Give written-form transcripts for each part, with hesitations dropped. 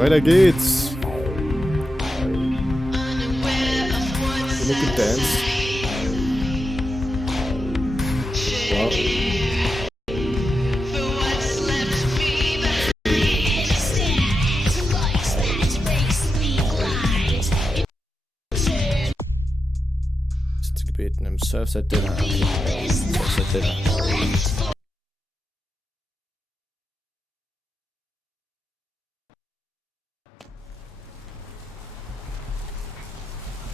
Weiter geht's. Genug gedanced. Wow. Ist gebeten im Surfset Dinner. Surfset Dinner.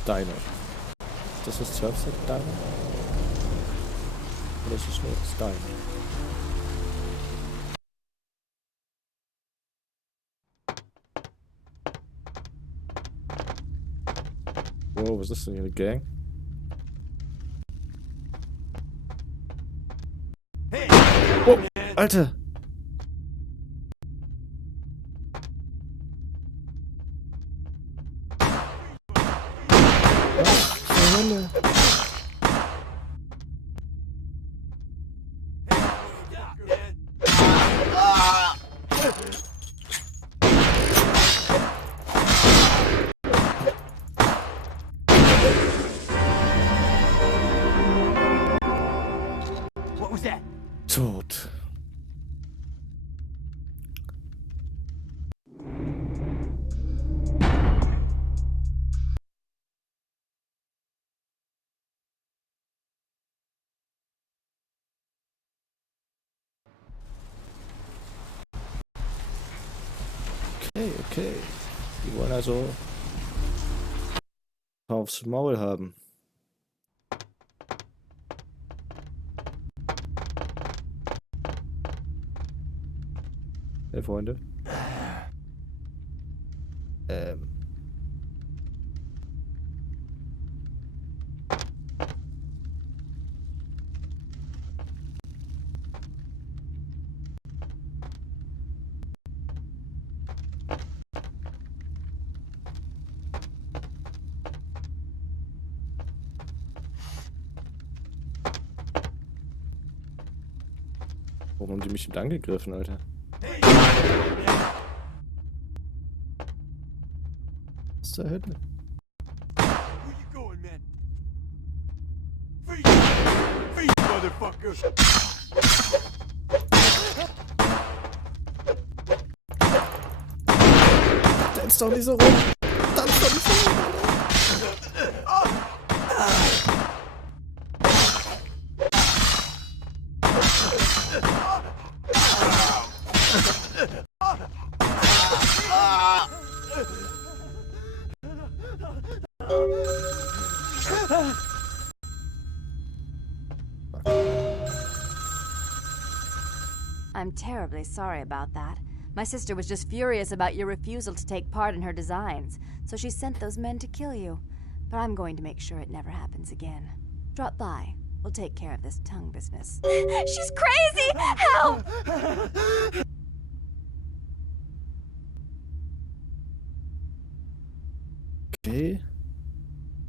Diner. Ist das Surfset Diner? Oder ist es nur das Diner? Wow, was ist denn hier, eine Gang? Oh, Alter! Tot. Okay. Die wollen also aufs Maul haben. Hey, Freunde. Warum haben die mich denn angegriffen, Alter? Was zur Hölle? Tanz doch nicht so rum! Tanz doch nicht so rum! I'm terribly sorry about that. My sister was just furious about your refusal to take part in her designs, so she sent those men to kill you. But I'm going to make sure it never happens again. Drop by. We'll take care of this tongue business. She's crazy! Help! Okay.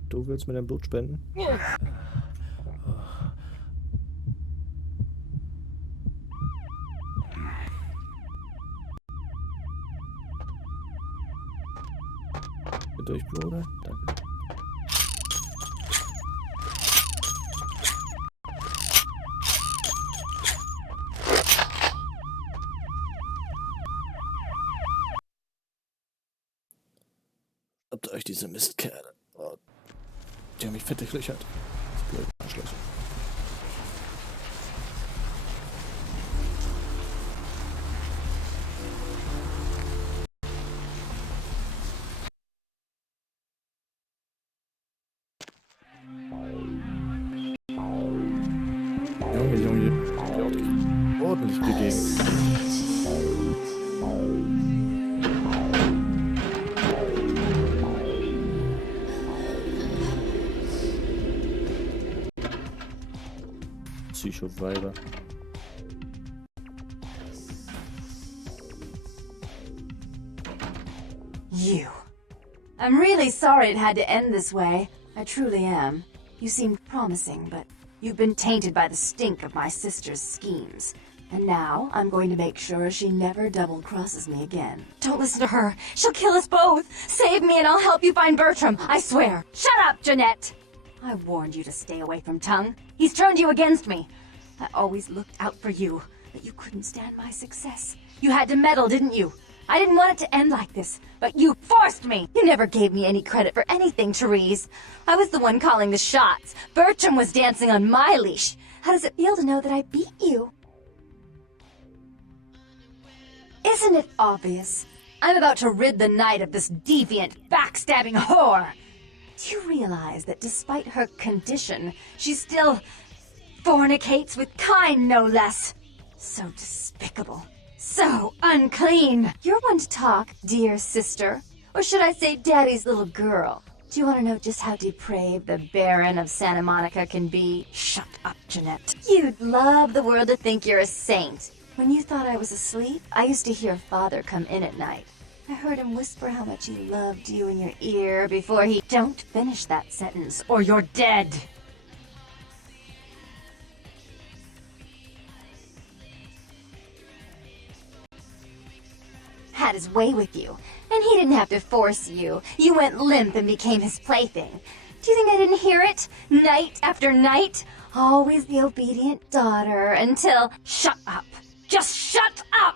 Du willst mir dein Blut spenden? Durch, Bruder. Danke. Habt euch diese Mistkerle. Oh, die haben mich fett durchlöchert. Das ist blöd, Arschlöcher. Junge, ordentlich gegeben. Psycho-Weiber. You. I'm really sorry it had to end this way. I truly am. You seemed promising, but you've been tainted by the stink of my sister's schemes. And now, I'm going to make sure she never double-crosses me again. Don't listen to her. She'll kill us both. Save me and I'll help you find Bertram, I swear. Shut up, Jeanette! I warned you to stay away from Tongue. He's turned you against me. I always looked out for you, but you couldn't stand my success. You had to meddle, didn't you? I didn't want it to end like this, but you forced me! You never gave me any credit for anything, Therese. I was the one calling the shots. Bertram was dancing on my leash. How does it feel to know that I beat you? Isn't it obvious? I'm about to rid the night of this deviant, backstabbing whore! Do you realize that despite her condition, she still fornicates with kind, no less? So despicable. So unclean! You're one to talk, dear sister. Or should I say daddy's little girl? Do you want to know just how depraved the Baron of Santa Monica can be? Shut up, Jeanette. You'd love the world to think you're a saint. When you thought I was asleep, I used to hear Father come in at night. I heard him whisper how much he loved you in your ear before he... Don't finish that sentence, or you're dead! Had his way with you, and he didn't have to force you. You went limp and became his plaything. Do you think I didn't hear it? Night after night? Always the obedient daughter until... Shut up! Just shut up!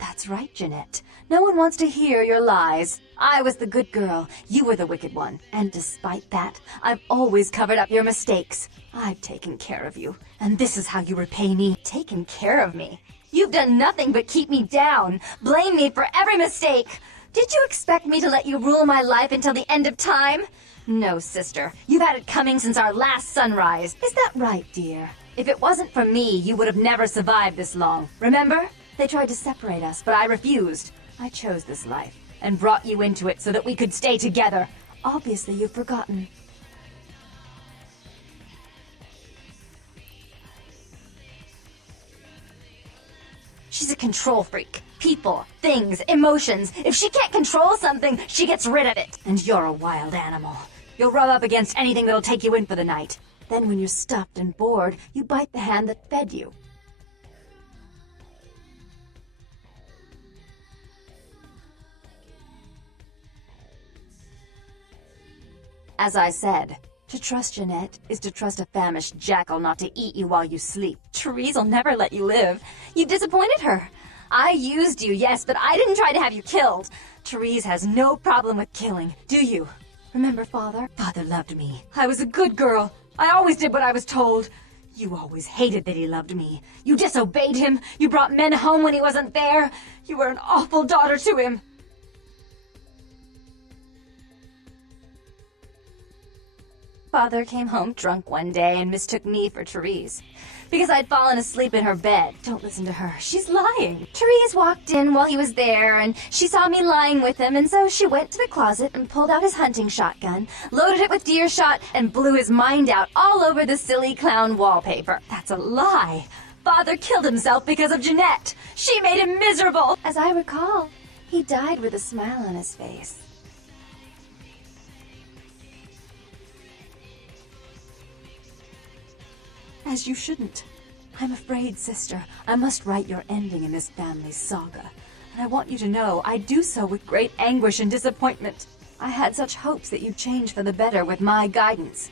That's right, Jeanette. No one wants to hear your lies. I was the good girl. You were the wicked one. And despite that, I've always covered up your mistakes. I've taken care of you. And this is how you repay me. Taken care of me. You've done nothing but keep me down. Blame me for every mistake. Did you expect me to let you rule my life until the end of time? No, sister. You've had it coming since our last sunrise. Is that right, dear? If it wasn't for me, you would have never survived this long. Remember? They tried to separate us, but I refused. I chose this life, and brought you into it so that we could stay together. Obviously, you've forgotten. She's a control freak. People, things, emotions. If she can't control something, she gets rid of it. And you're a wild animal. You'll rub up against anything that'll take you in for the night. Then when you're stuffed and bored, you bite the hand that fed you. As I said, to trust Jeanette is to trust a famished jackal not to eat you while you sleep. Therese'll never let you live. You disappointed her. I used you, yes, but I didn't try to have you killed. Therese has no problem with killing, do you? Remember Father? Father loved me. I was a good girl. I always did what I was told. You always hated that he loved me. You disobeyed him. You brought men home when he wasn't there. You were an awful daughter to him. Father came home drunk one day and mistook me for Therese. Because I'd fallen asleep in her bed. Don't listen to her. She's lying. Therese walked in while he was there, and she saw me lying with him, and so she went to the closet and pulled out his hunting shotgun, loaded it with deer shot, and blew his mind out all over the silly clown wallpaper. That's a lie. Father killed himself because of Jeanette. She made him miserable. As I recall, he died with a smile on his face. As you shouldn't. I'm afraid, sister, I must write your ending in this family saga. And I want you to know I do so with great anguish and disappointment. I had such hopes that you'd change for the better with my guidance.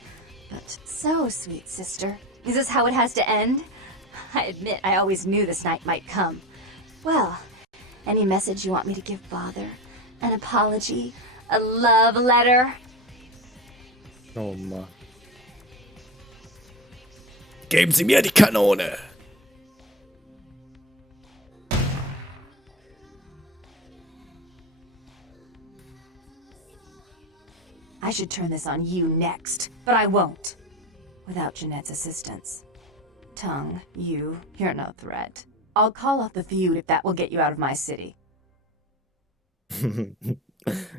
But so, sweet sister, is this how it has to end? I admit I always knew this night might come. Well, any message you want me to give Father? An apology? A love letter? Oh Mann. Geben Sie mir die Kanone! I should turn this on you next, but I won't. Without Jeanette's assistance. Tongue, you're no threat. I'll call off the feud if that will get you out of my city.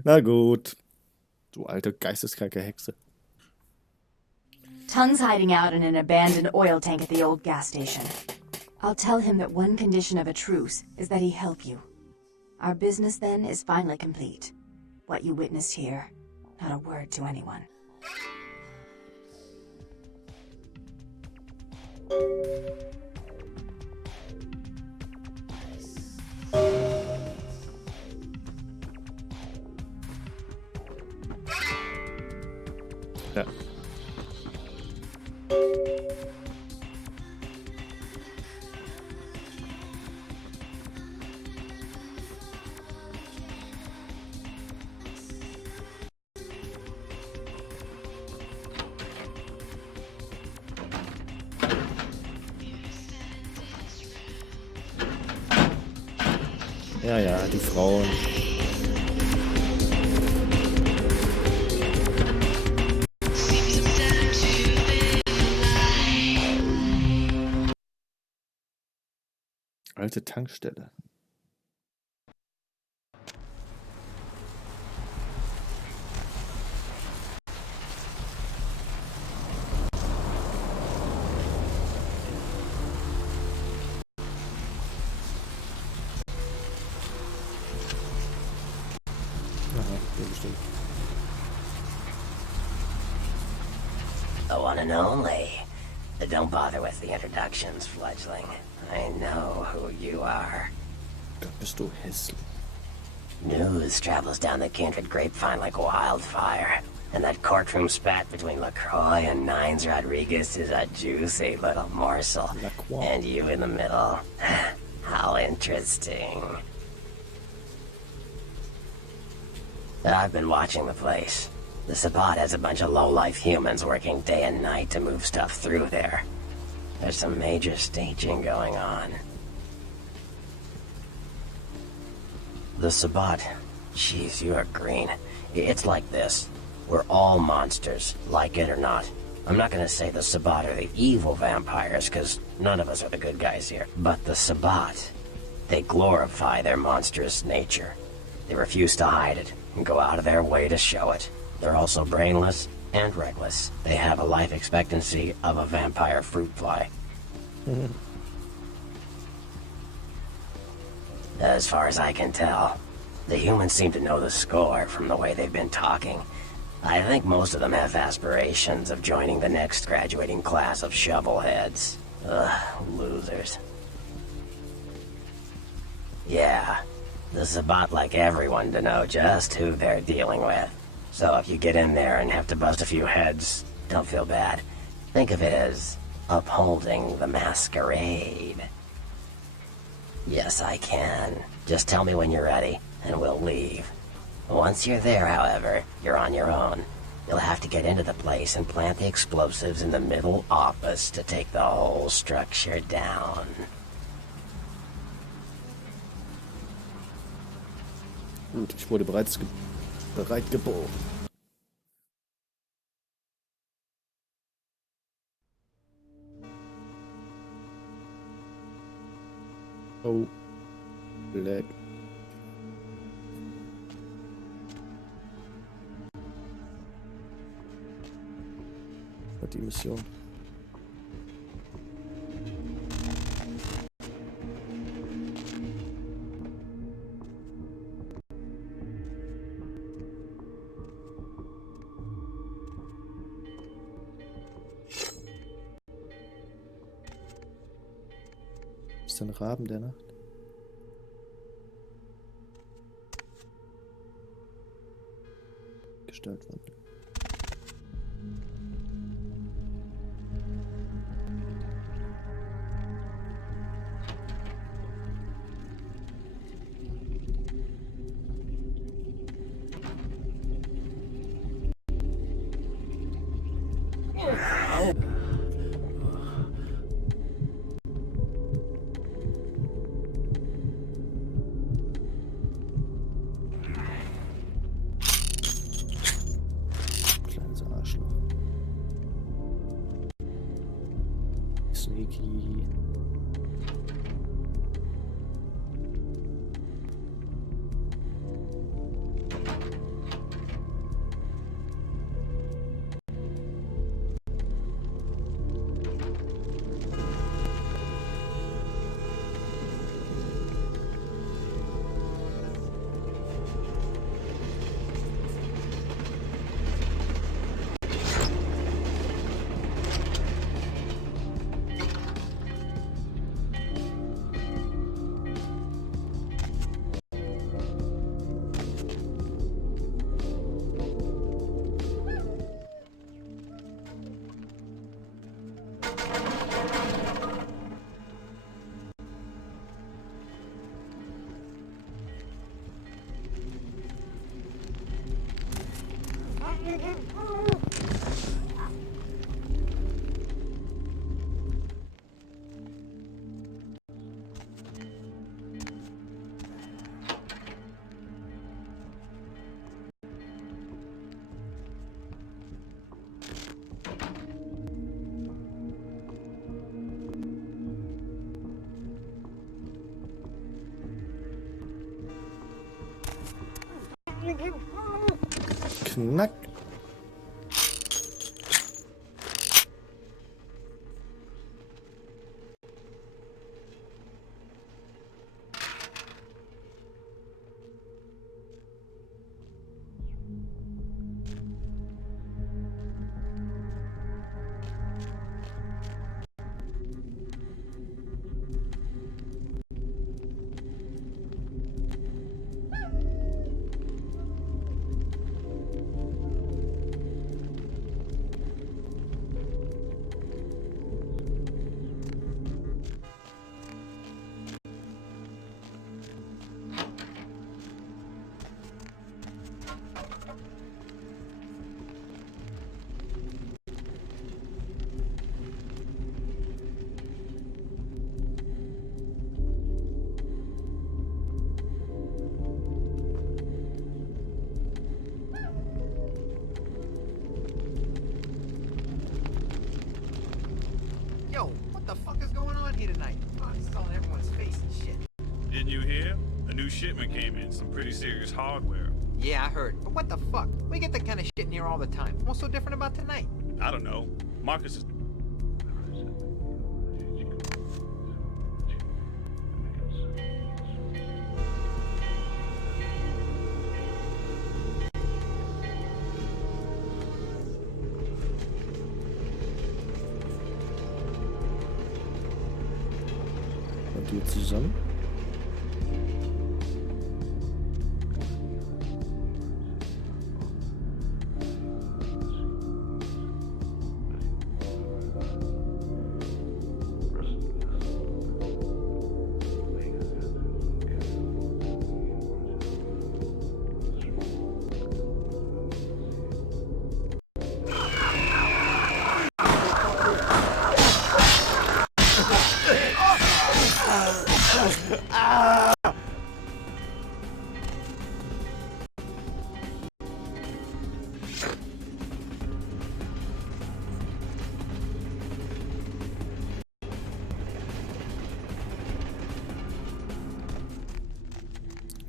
Na gut. Du alte geisteskranke Hexe. Tongue's hiding out in an abandoned oil tank at the old gas station. I'll tell him that one condition of a truce is that he help you. Our business then is finally complete. What you witnessed here, not a word to anyone. Ja. Ja, ja, die Frauen. Alte Tankstelle. Aha, ja, bestimmt. The one and only. Don't bother with the introductions, fledgling. I know who you are. Gott, bist du hässlich. News travels down the kindred grapevine like wildfire. And that courtroom spat between LaCroix and Nines Rodriguez is a juicy little morsel. LaCroix. And you in the middle. How interesting. I've been watching the place. The Sabbat has a bunch of low-life humans working day and night to move stuff through there. There's some major staging going on. The Sabbat. Jeez, you are green. It's like this. We're all monsters, like it or not. I'm not gonna say the Sabbat are the evil vampires, because none of us are the good guys here. But the Sabbat, they glorify their monstrous nature. They refuse to hide it, and go out of their way to show it. They're also brainless and reckless. They have a life expectancy of a vampire fruit fly. As far as I can tell, the humans seem to know the score from the way they've been talking. I think most of them have aspirations of joining the next graduating class of shovelheads. Ugh, losers. Yeah, the Sabbat like everyone to know just who they're dealing with. So if you get in there and have to bust a few heads, don't feel bad. Think of it as upholding the masquerade. Yes, I can. Just tell me when you're ready, and we'll leave. Once you're there, however, you're on your own. You'll have to get into the place and plant the explosives in the middle office to take the whole structure down. Gut, ich wurde bereit geboren. Oh, Black. Was die Mission? Ist ein Raben der Nacht? Gestaltwandel. Kleines Arschloch. Knack. Yo, what the fuck is going on here tonight? Oh, it's on everyone's face and shit. Didn't you hear? A new shipment came in, some pretty serious hardware. Yeah, I heard. But what the fuck? We get that kind of shit in here all the time. What's so different about tonight? I don't know. Marcus is... Und die zusammen.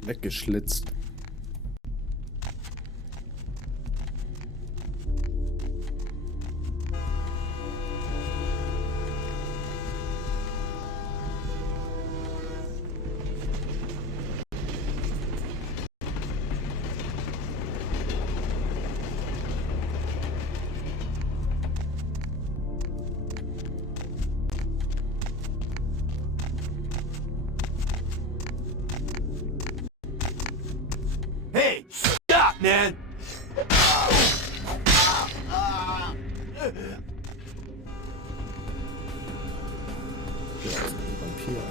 Weggeschlitzt. Hey, stop, man! Ja, das ist ein Vampir.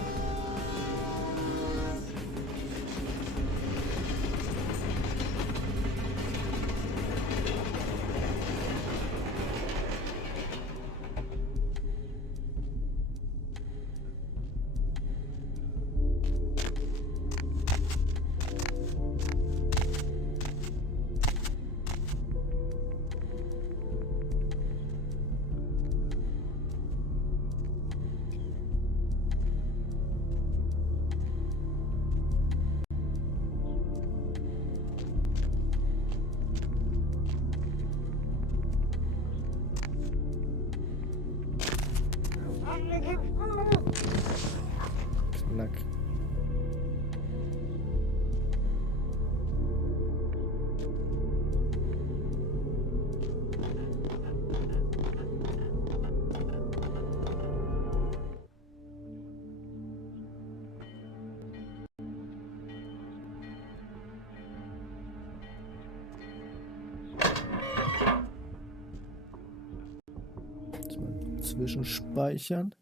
Knack. Jetzt mal zwischenspeichern.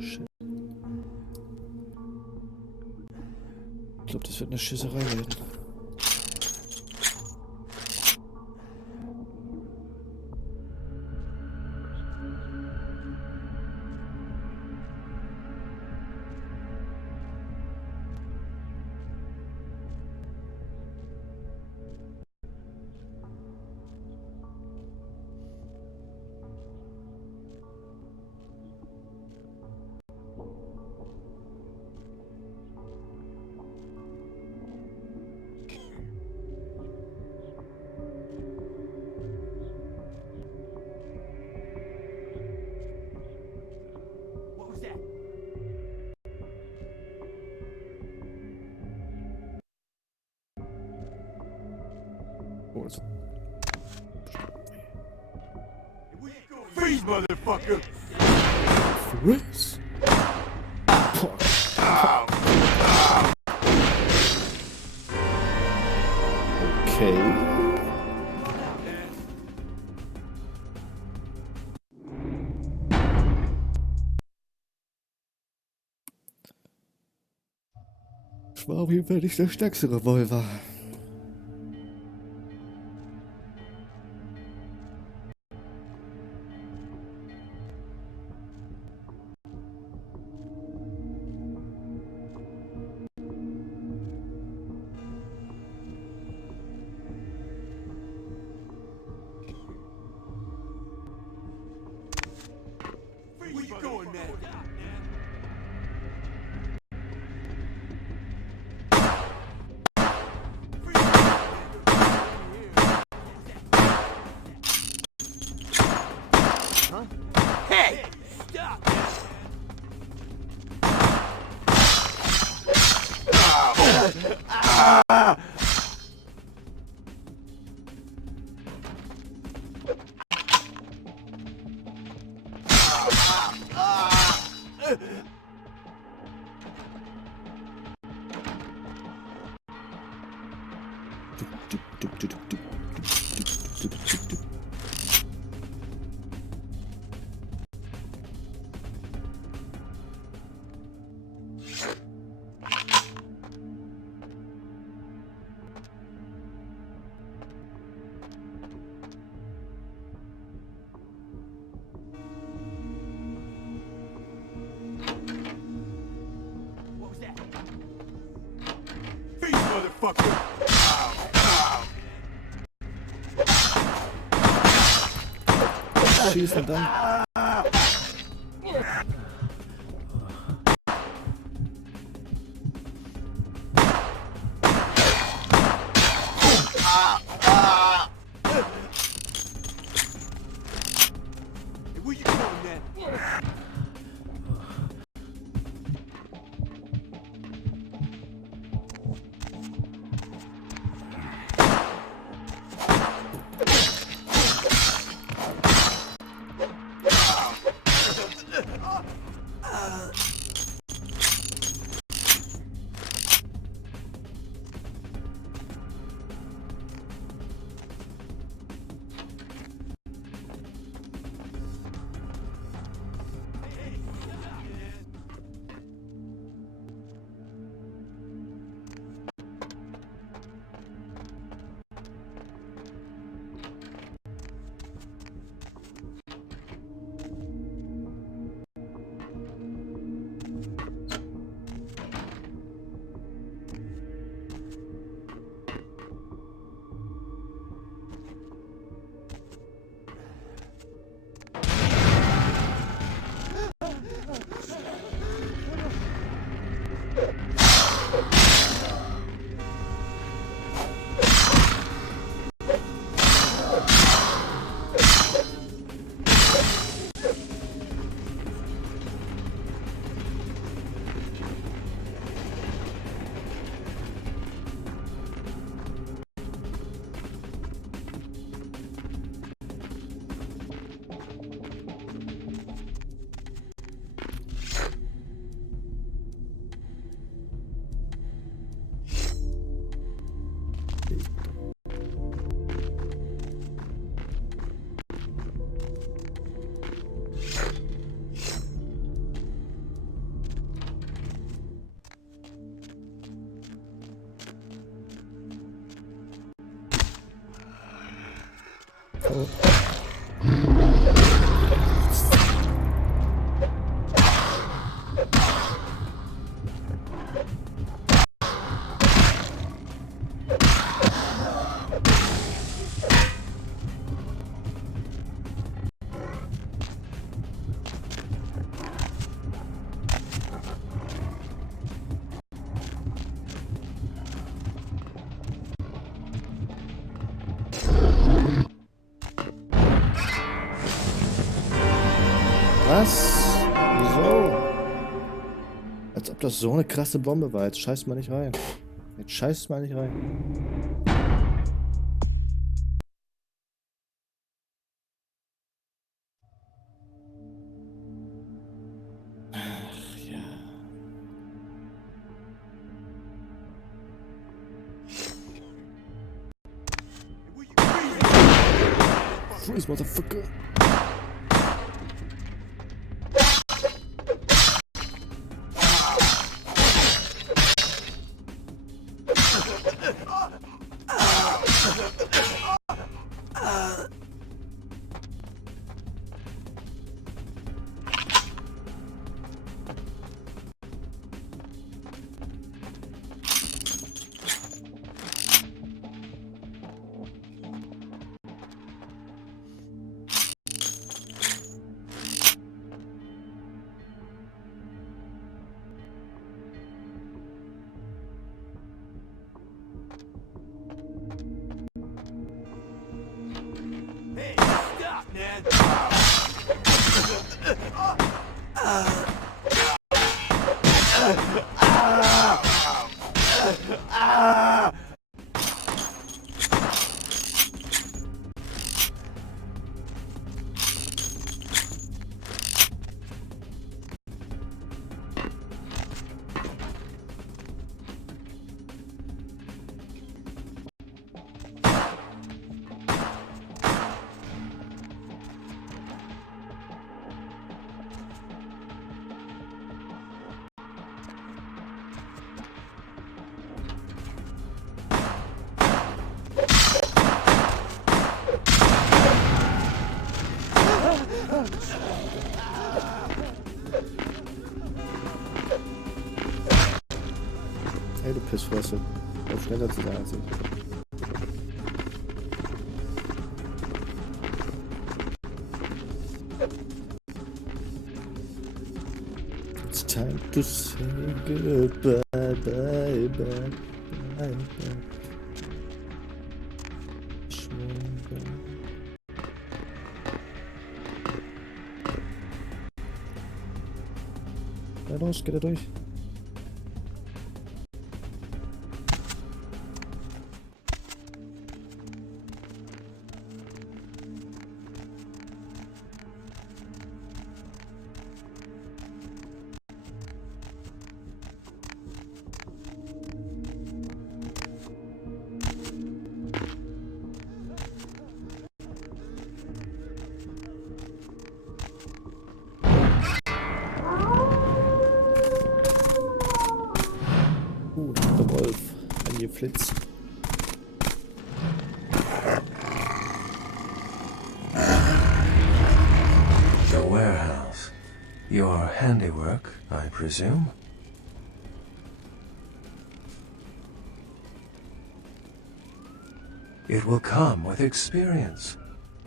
Shit. Ich glaube, das wird eine Schießerei werden. What was that? Oh, jetzt. Freeze, motherfucker! Freeze! Okay. Das war auf jeden Fall nicht der stärkste Revolver. Where you going, man? Hey! Stop! What was that? Freeze, motherfucker! Schießen dann. Hey, where you going, man? Was? Wieso? Als ob das so eine krasse Bombe war. Jetzt scheiß mal nicht rein. Jetzt scheiß mal nicht rein. Ach ja. Freeze, motherfucker. Hey, stop, man! Hey, du Pissfresse. Auf schneller zu sein als ich. It's time to say goodbye, bye, bye, bye, bye. Ja, los, geht er durch. Der Wolf angeflitzt. The warehouse. Your handiwork, I presume? It will come with experience.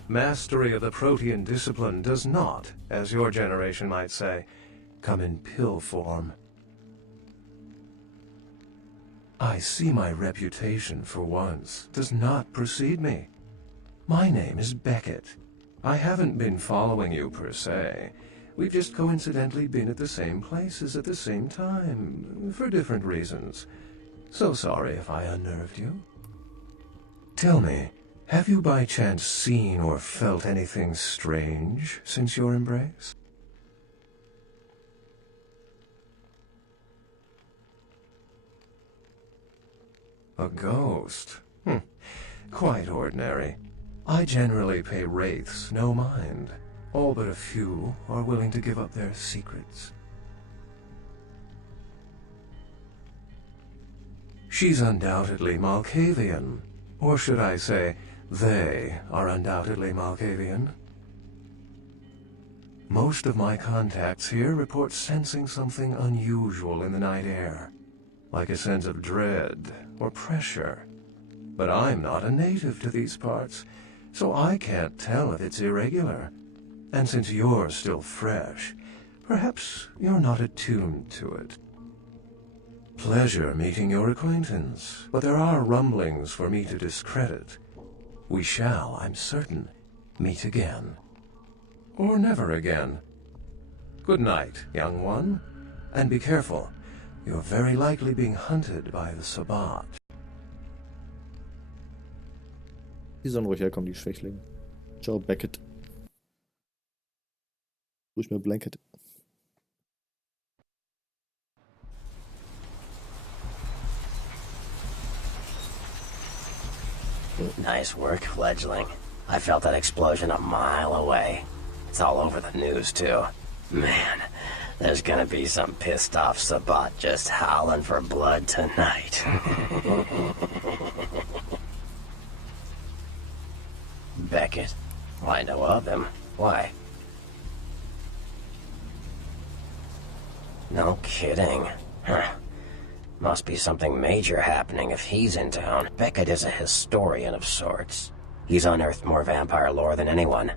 Mastery of the Protean discipline does not, as your generation might say, come in pill form. I see my reputation, for once, does not precede me. My name is Beckett. I haven't been following you, per se. We've just coincidentally been at the same places at the same time, for different reasons. So sorry if I unnerved you. Tell me, have you by chance seen or felt anything strange since your embrace? A ghost? Quite ordinary. I generally pay wraiths no mind. All but a few are willing to give up their secrets. She's undoubtedly Malkavian. Or should I say, they are undoubtedly Malkavian. Most of my contacts here report sensing something unusual in the night air, like a sense of dread or pressure. But I'm not a native to these parts, so I can't tell if it's irregular. And since you're still fresh, perhaps you're not attuned to it. Pleasure meeting your acquaintance, but there are rumblings for me to discredit. We shall, I'm certain, meet again. Or never again. Good night, young one. And be careful. You're very likely being hunted by the Sabbat. Die sollen ruhig herkommen, die Schwächlinge. Ciao, Beckett. Ruhig mir Blanket. Nice work, fledgling. I felt that explosion a mile away. It's all over the news, too. Man, there's gonna be some pissed off Sabbat just howling for blood tonight. Beckett? Well, I know of him. Why? No kidding. Huh. Must be something major happening if he's in town. Beckett is a historian of sorts. He's unearthed more vampire lore than anyone.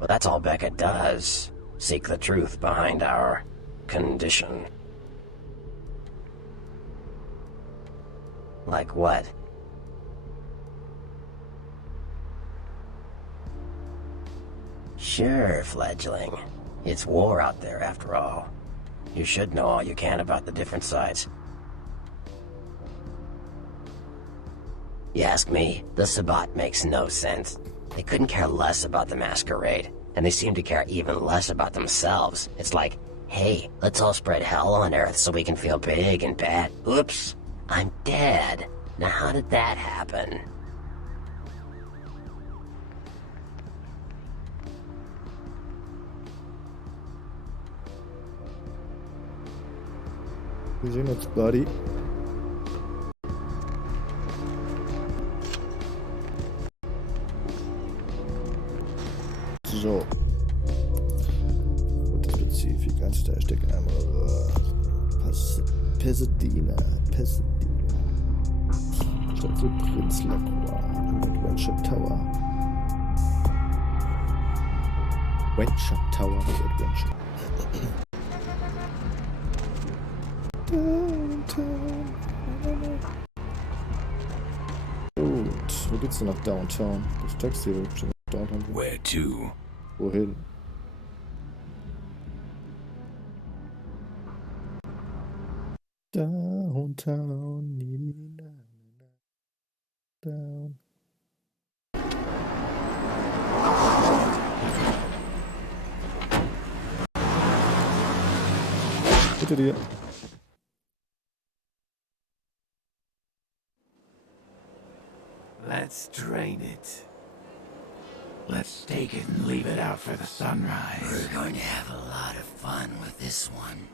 Well, that's all Beckett does. Seek the truth behind our condition. Like what? Sure, fledgling. It's war out there, after all. You should know all you can about the different sides. You ask me, the Sabbat makes no sense. They couldn't care less about the masquerade, and they seem to care even less about themselves. It's like, hey, let's all spread hell on Earth so we can feel big and bad. Oops, I'm dead. Now how did that happen? Wir sehen uns, Buddy. So. Und Spezifik, einzelne Hashtag einmal. Pasadena. Statt für Prinz Lacroix. Adventure Tower. Adventure Tower, nicht Adventure. Gut, wo geht's denn nach Downtown? Das Taxi wird bestimmt nach Downtown. Where to? Wohin? Downtown. Down. Bitte dir. Let's drain it. Let's take it and leave it out for the sunrise. We're going to have a lot of fun with this one.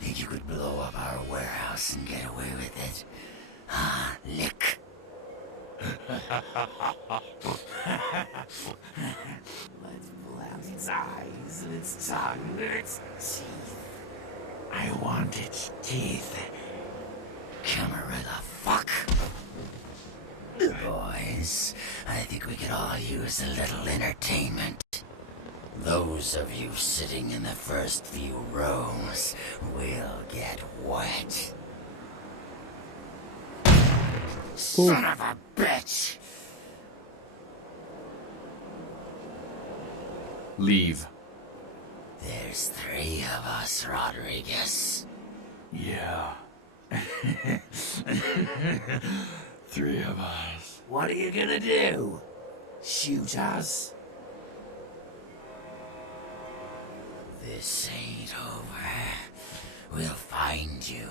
Think you could blow up our warehouse and get away with it? Ah, lick. Let's pull out its eyes and its tongue and its teeth. I want its teeth. Camarilla fuck. Boys, I think we could all use a little entertainment. Those of you sitting in the first few rows will get wet. Son of a bitch! Leave. There's 3 of us, Rodriguez. Yeah. 3 of us. What are you gonna do? Shoot us? This ain't over. We'll find you.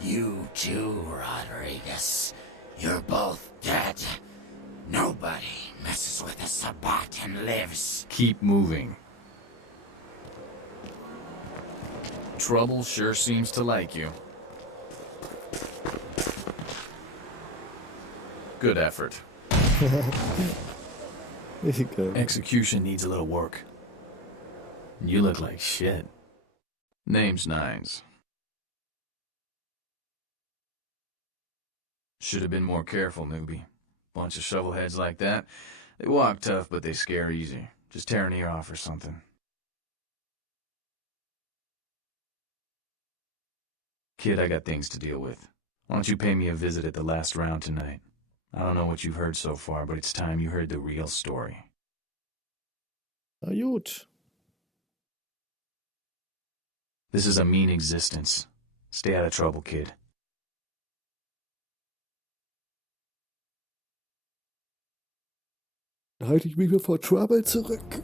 You too, Rodriguez. You're both dead. Nobody messes with the Sabbat and lives. Keep moving. Trouble sure seems to like you. Good effort. Execution needs a little work. You look like shit. Name's Nines. Should have been more careful, newbie. Bunch of shovelheads like that. They walk tough, but they scare easy. Just tear an ear off or something. Kid, I got things to deal with. Why don't you pay me a visit at the last round tonight? I don't know what you've heard so far, but it's time you heard the real story. Na gut. This is a mean existence. Stay out of trouble, kid. Da halte ich mich nur vor Trouble zurück.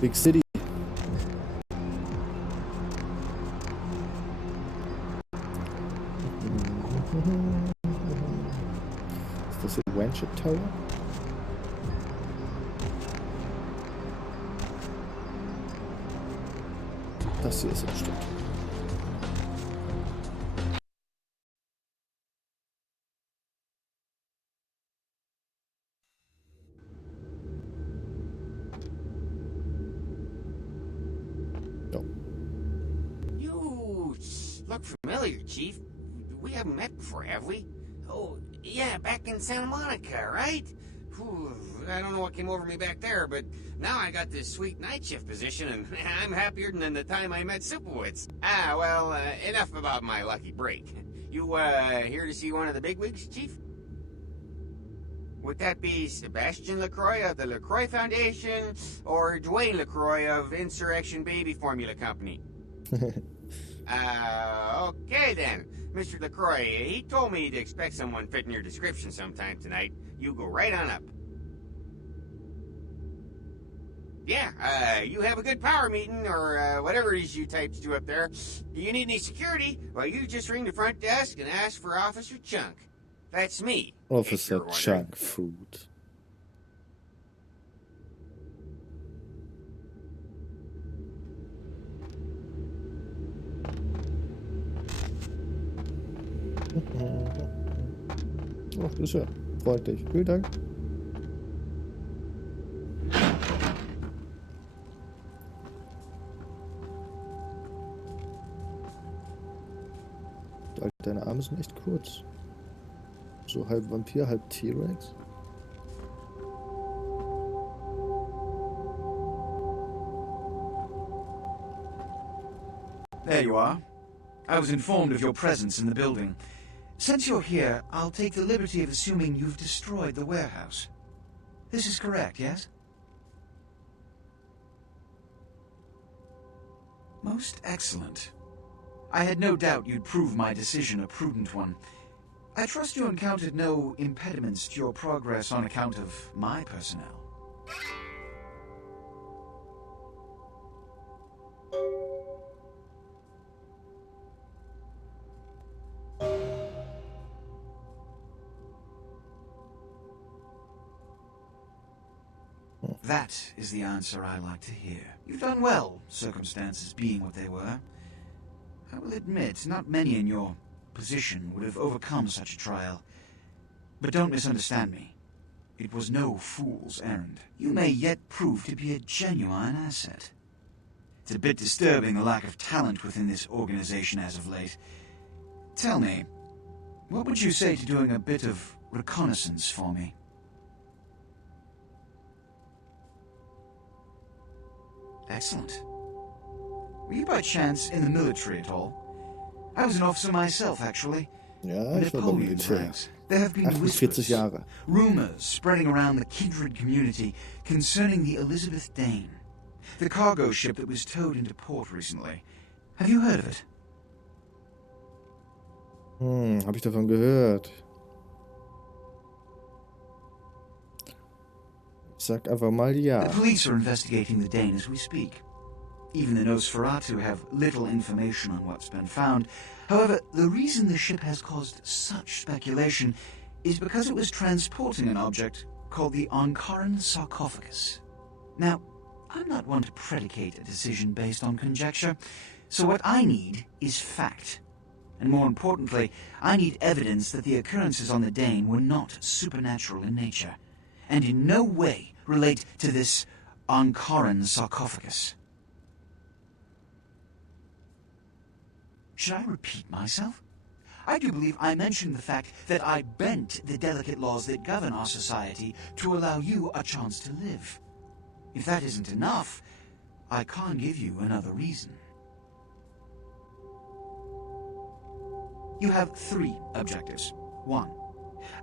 Big City. Ist das hier Wanship Tower? Das hier ist es bestimmt. You look familiar, Chief. We haven't met before, have we? Oh, yeah, back in Santa Monica, right? Whew, I don't know what came over me back there, but now I got this sweet night shift position, and I'm happier than the time I met Sipowicz. Well, enough about my lucky break. You, here to see one of the bigwigs, Chief? Would that be Sebastian LaCroix of the LaCroix Foundation, or Dwayne LaCroix of Insurrection Baby Formula Company? Okay then. Mr. LaCroix, he told me to expect someone fitting your description sometime tonight. You go right on up. Yeah, you have a good power meeting, or whatever it is you types do up there. Do you need any security? Well, you just ring the front desk and ask for Officer Chunk. That's me. Officer Chunk Food. Ach, das ist ja freundlich. Vielen Dank. Alter, deine Arme sind echt kurz. So halb Vampir, halb T-Rex. There you are. I was informed of your presence in the building. Since you're here, I'll take the liberty of assuming you've destroyed the warehouse. This is correct, yes? Most excellent. I had no doubt you'd prove my decision a prudent one. I trust you encountered no impediments to your progress on account of my personnel. That is the answer I like to hear. You've done well, circumstances being what they were. I will admit, not many in your position would have overcome such a trial. But don't misunderstand me. It was no fool's errand. You may yet prove to be a genuine asset. It's a bit disturbing the lack of talent within this organization as of late. Tell me, what would you say to doing a bit of reconnaissance for me? Excellent. Were you by chance in the military at all? I was an officer myself, actually. Ja, ich war beim Militär. There have been 48 Jahre. rumors spreading around the kindred community concerning the Elizabeth Dane, the cargo ship that was towed into port recently. Have you heard of it? Hab ich davon gehört. Ich sag einfach mal ja. The police are investigating the Dane as we speak. Even the Nosferatu have little information on what's been found. However, the reason the ship has caused such speculation is because it was transporting an object called the Ankaran sarcophagus. Now, I'm not one to predicate a decision based on conjecture, so what I need is fact. And more importantly, I need evidence that the occurrences on the Dane were not supernatural in nature, and in no way relate to this Ankaran sarcophagus. Should I repeat myself? I do believe I mentioned the fact that I bent the delicate laws that govern our society to allow you a chance to live. If that isn't enough, I can't give you another reason. You have 3 objectives. 1.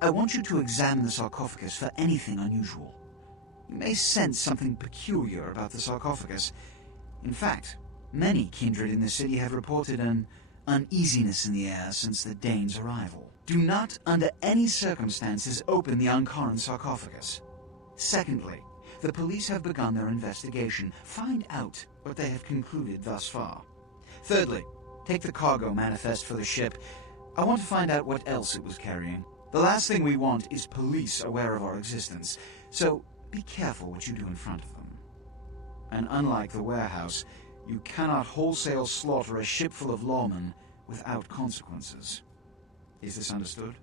I want you to examine the sarcophagus for anything unusual. may sense something peculiar about the sarcophagus. In fact, many kindred in the city have reported an uneasiness in the air since the Danes' arrival. Do not, under any circumstances, open the Ankaran sarcophagus. Secondly, the police have begun their investigation. Find out what they have concluded thus far. Thirdly, take the cargo manifest for the ship. I want to find out what else it was carrying. The last thing we want is police aware of our existence, so be careful what you do in front of them. And unlike the warehouse, you cannot wholesale slaughter a ship full of lawmen without consequences. Is this understood?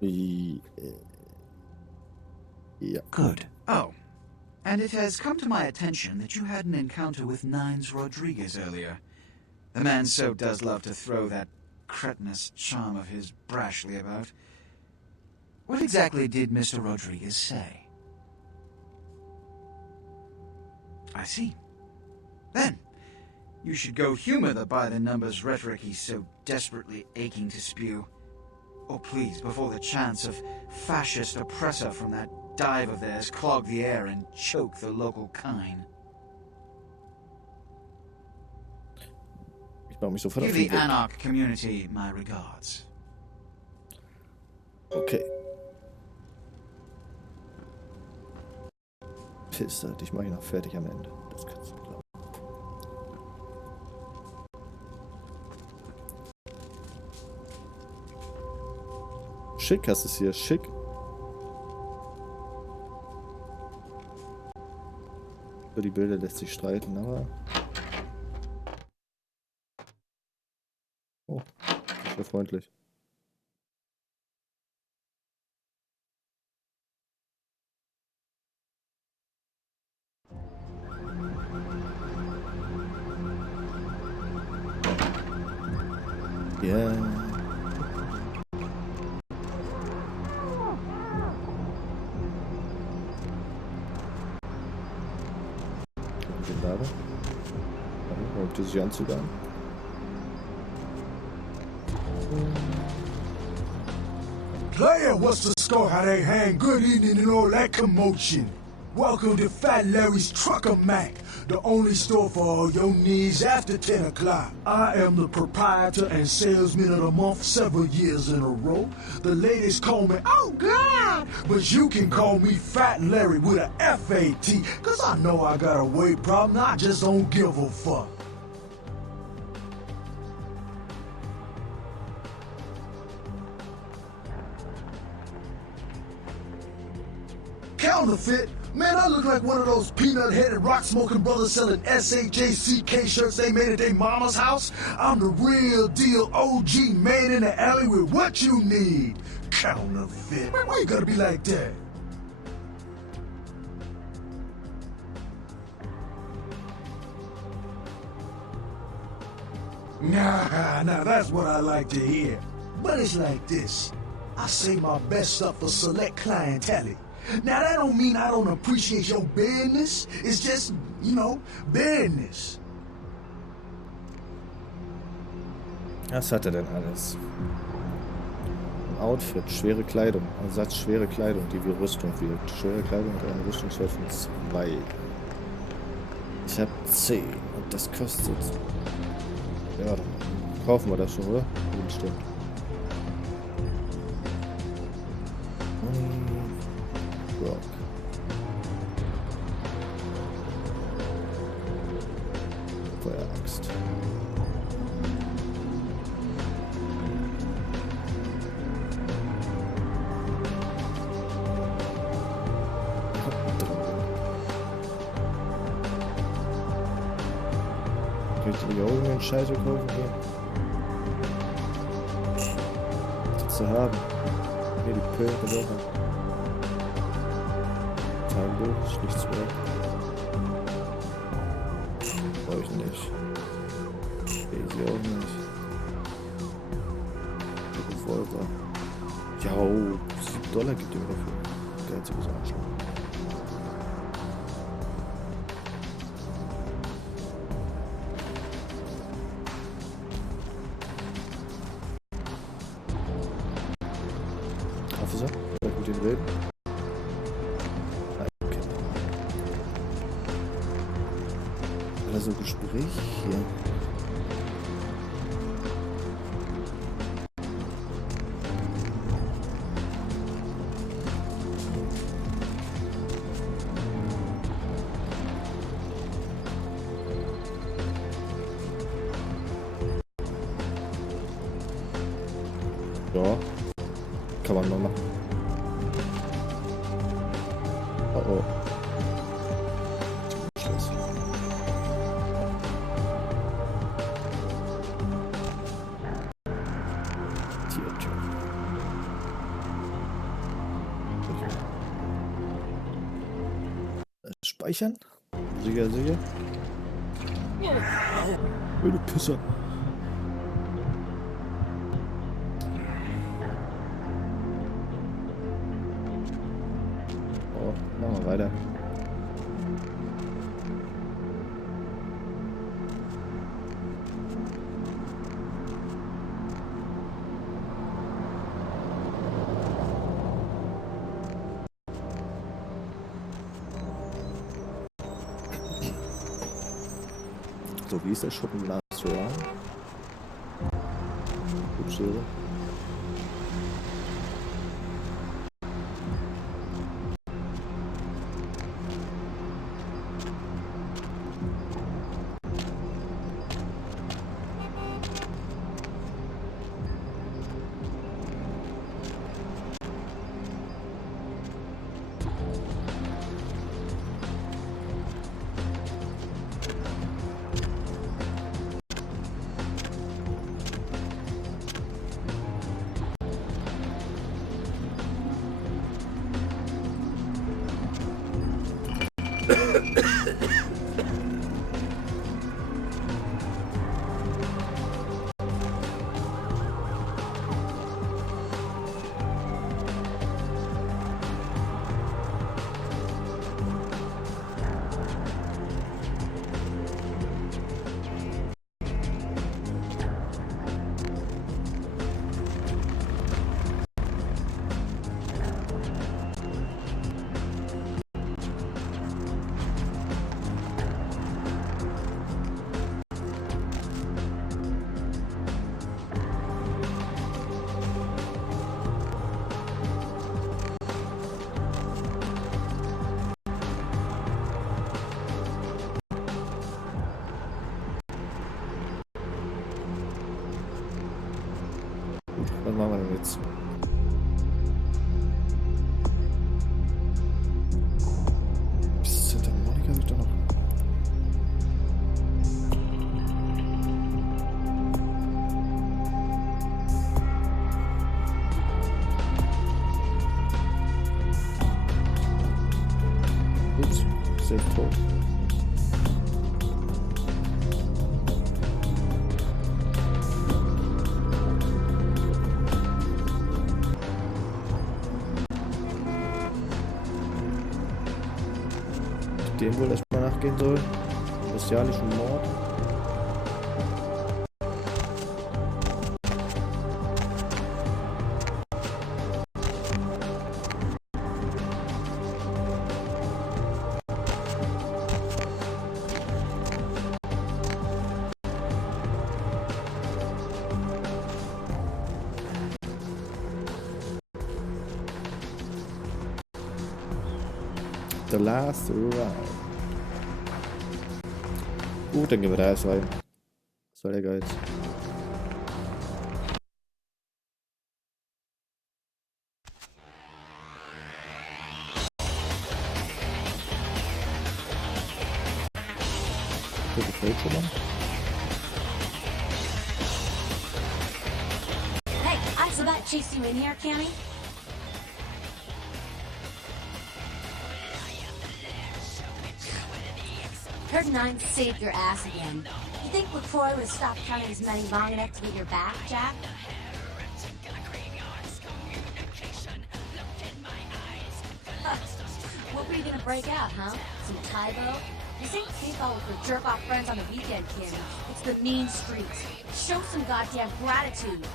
Yeah. Good. Oh, and it has come to my attention that you had an encounter with Nines Rodriguez earlier. The man so does love to throw that cretinous charm of his brashly about. What exactly did Mr. Rodriguez say? I see. Then, you should go humor the by-the-numbers rhetoric he's so desperately aching to spew. Or please, before the chance of fascist oppressor from that dive of theirs clog the air and choke the local kine. Ich mache mich sofort Give auf the den Weg. Anarch community my regards. Okay. Piss halt, ich mache ihn noch fertig am Ende. Das kannst du glauben. Schick hast du es hier, schick. Über die Bilder lässt sich streiten, aber... Oh, das war freundlich. Ja. Den Laden. Guckt sich Anzug an. Player, what's the score? How they hang? Good evening and all that commotion. Welcome to Fat Larry's Trucker Mac, the only store for all your needs after 10 o'clock. I am the proprietor and salesman of the month several years in a row. The ladies call me, oh God, but you can call me Fat Larry with a F-A-T, cause I know I got a weight problem, I just don't give a fuck. Counterfeit? Man, I look like one of those peanut-headed, rock-smoking brothers selling SHACK shirts they made at their mama's house. I'm the real deal OG man in the alley with what you need. Counterfeit? Man, why you gotta be like that? Nah, that's what I like to hear. But it's like this. I save my best stuff for select clientele. Now, that don't mean I don't appreciate your business. It's just, you know, business. Was hat er denn alles? Ein Outfit, schwere Kleidung, Ersatz schwere Kleidung, die wie Rüstung wirkt. Schwere Kleidung und eine Rüstungswert von 2. Ich habe 10 und das kostet... Ja, dann kaufen wir das schon, oder? Stimmt. Rock. Feueraxt. Kann ich mir auch irgendeinen Scheiße kaufen gehen? Was zu haben? Hier die Pillen kann ich auch haben. Tagebuch ist nichts mehr. Brauche ich nicht. Daisy auch nicht. Revolver. Ja, $7 gibt ihr mir dafür. Geiziges Arschloch. Officer, soll ich mit denen reden? Okay. Also Gespräch hier. Ja, kann man mal machen. Oh oh. Schluss. Tiertür. Speichern? Sicher, sicher. Oh, du Pisser. Oh, machen wir weiter. So, wie ist der Schuppen Last Round? Gut, Schere. Was machen wir denn jetzt? Santa Monica habe ich doch noch. Ups, sehr tot. Dem wohl erstmal nachgehen soll. Bestialischen Mord. The last round. Gut, dann gehen wir da erst rein. Das war der Geiz. Das gefällt schon mal. Hey, I saw that chase you in here, Cammy. Heard Nine saved your ass again. You think LaCroix would have stopped counting his money long enough to get your back, Jack? What were you gonna break out, huh? Some Tybo? This ain't paintball with your jerk-off friends on the weekend, Kim. It's the mean streets. Show some goddamn gratitude.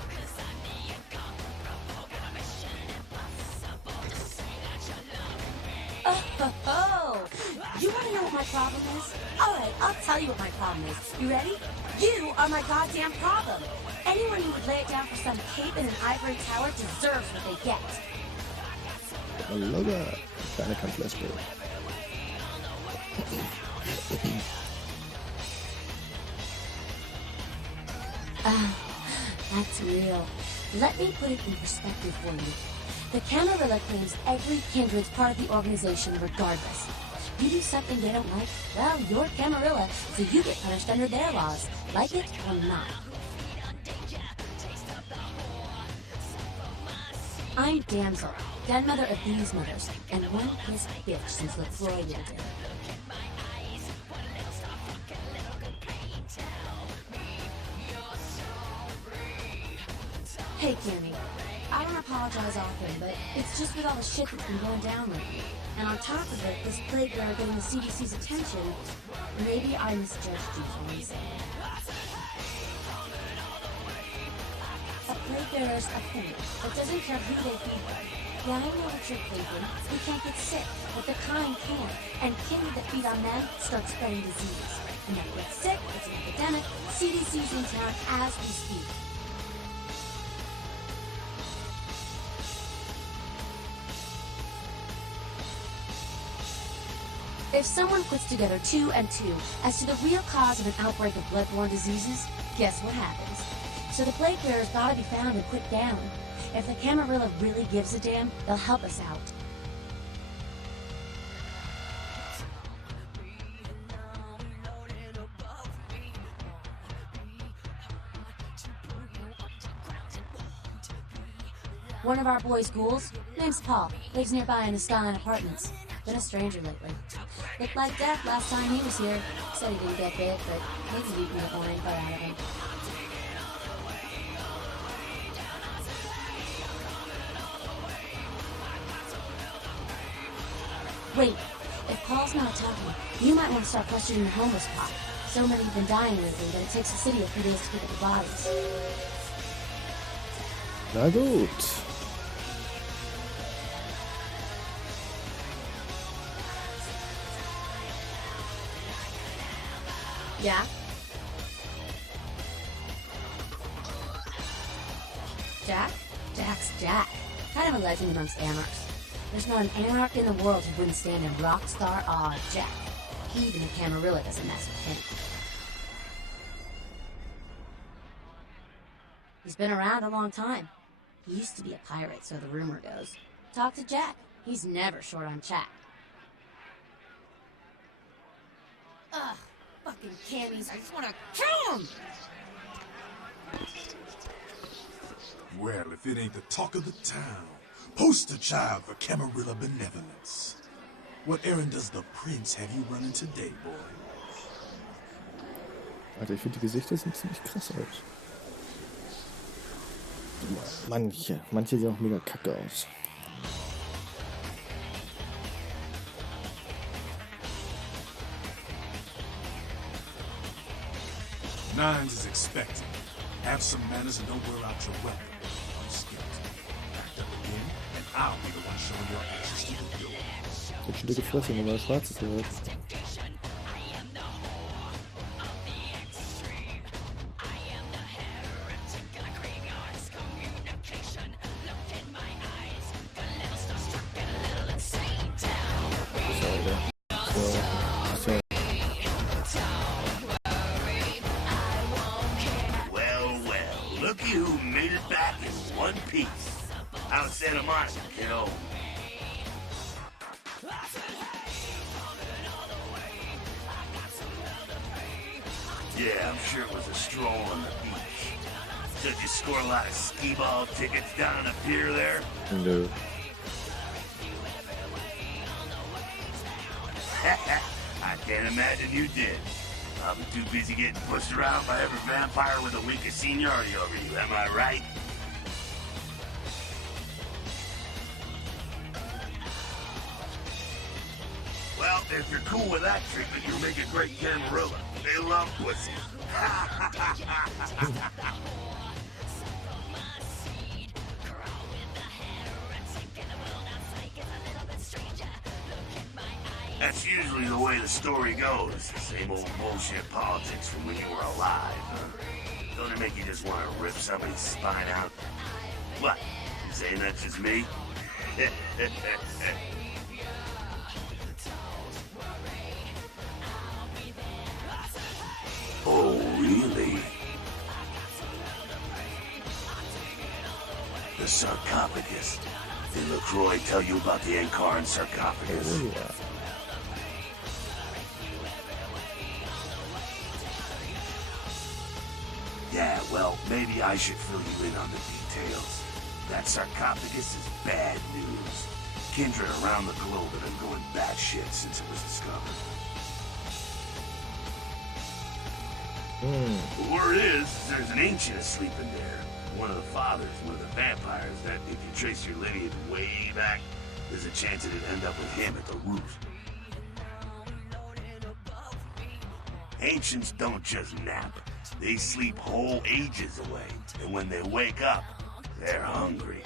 Oh, you wanna know how much problem is? Alright, I'll tell you what my problem is. You ready? You are my goddamn problem. Anyone who would lay it down for some cape in an ivory tower deserves what they get. Loga, kleine Kampflesbe. That's real. Let me put it in perspective for you. The Camarilla claims every kindred's part of the organization regardless. You do something they don't like, well, you're Camarilla, so you get punished under their laws, like it or not. I'm Damsel, grandmother of these mothers, and one pissed bitch since LaFloy lived in. Hey, Cammy. I don't apologize often, but it's just with all the shit that's been going down lately. And on top of it, this plague bearer getting the CDC's attention, maybe I misjudged you for me saying that. A plague bearer's a thing that doesn't care who they feed them. Yeah, I know what you're thinking. We can't get sick, but the kind can. And kindred that feed on them start spreading disease. And that gets sick, it's an epidemic. CDC's in town as we speak. If someone puts together 2 and 2 as to the real cause of an outbreak of bloodborne diseases, guess what happens? So the plague bearer's gotta be found and put down. If the Camarilla really gives a damn, they'll help us out. One of our boys' ghouls, name's Paul, lives nearby in the Skyline Apartments. Been a stranger lately. Looked like death last time he was here. Said he didn't get bit, but maybe we can get more info out of him. Wait, if Paul's not talking, you might want to start questioning the homeless pot. So many have been dying lately that it takes the city a few days to pick up the bodies. Na gut. Yeah? Jack? Jack's Jack. Kind of a legend amongst anarchs. There's not an anarch in the world who wouldn't stand in rock star awe of Jack. Even the Camarilla doesn't mess with him. He's been around a long time. He used to be a pirate, so the rumor goes. Talk to Jack. He's never short on chat. Ugh. Fucking cammies, I just wanna kill him! Well, if it ain't the talk of the town, poster child for Camarilla benevolence. What errand does the prince have you running today, boy? Alter, ich finde die Gesichter sind ziemlich krass aus. Manche sehen auch mega kacke aus. Nines is expected. Have some manners and don't wear out your weapon. I'm scared. Backed up again, and I'll be the one showing your asses to the door. Jetzt schon dicke Fresse, nur weil schwarz ist jetzt. Santa Monica, kiddo. Yeah, I'm sure it was a stroll on the beach. So did you score a lot of skee-ball tickets down on the pier there? No. I can't imagine you did. I'm too busy getting pushed around by every vampire with the weakest seniority over you, am I right? Well, if you're cool with that treatment, you'll make a great Camarilla. They love pussy. That's usually the way the story goes. Same old bullshit politics from when you were alive, huh? Don't it make you just want to rip somebody's spine out? What? You saying that's just me? Oh, really? The sarcophagus. Did LaCroix tell you about the Ankaran sarcophagus? Oh, yeah. Yeah, well, maybe I should fill you in on the details. That sarcophagus is bad news. Kindred around the globe have been going batshit since it was discovered. The word is, there's an ancient asleep in there. One of the fathers, one of the vampires, that if you trace your lineage way back, there's a chance it'd end up with him at the root. Ancients don't just nap. They sleep whole ages away, and when they wake up, they're hungry.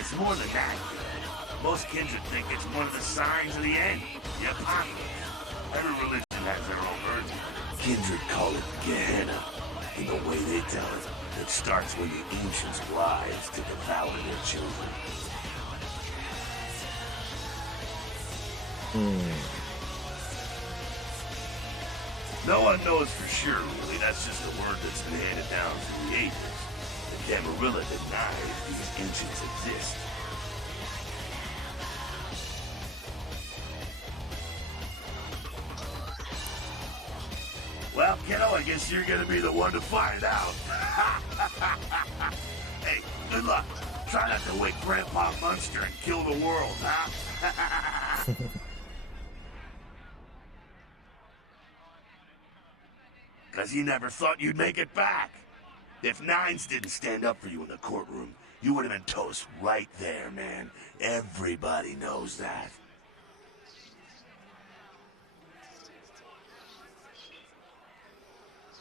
It's more than that. Most kindred think it's one of the signs of the end, the apocalypse. Every religion has their own version. Kindred call it Gehenna. In the way they tell it, it starts when the ancients rise to devour their children. No one knows for sure, really. That's just a word that's been handed down through the ages. The Camarilla denies these ancients exist. Well, kiddo, I guess you're gonna be the one to find out. Hey, good luck. Try not to wake Grandpa Munster and kill the world, huh? Because you never thought you'd make it back. If Nines didn't stand up for you in the courtroom, you would have been toast right there, man. Everybody knows that.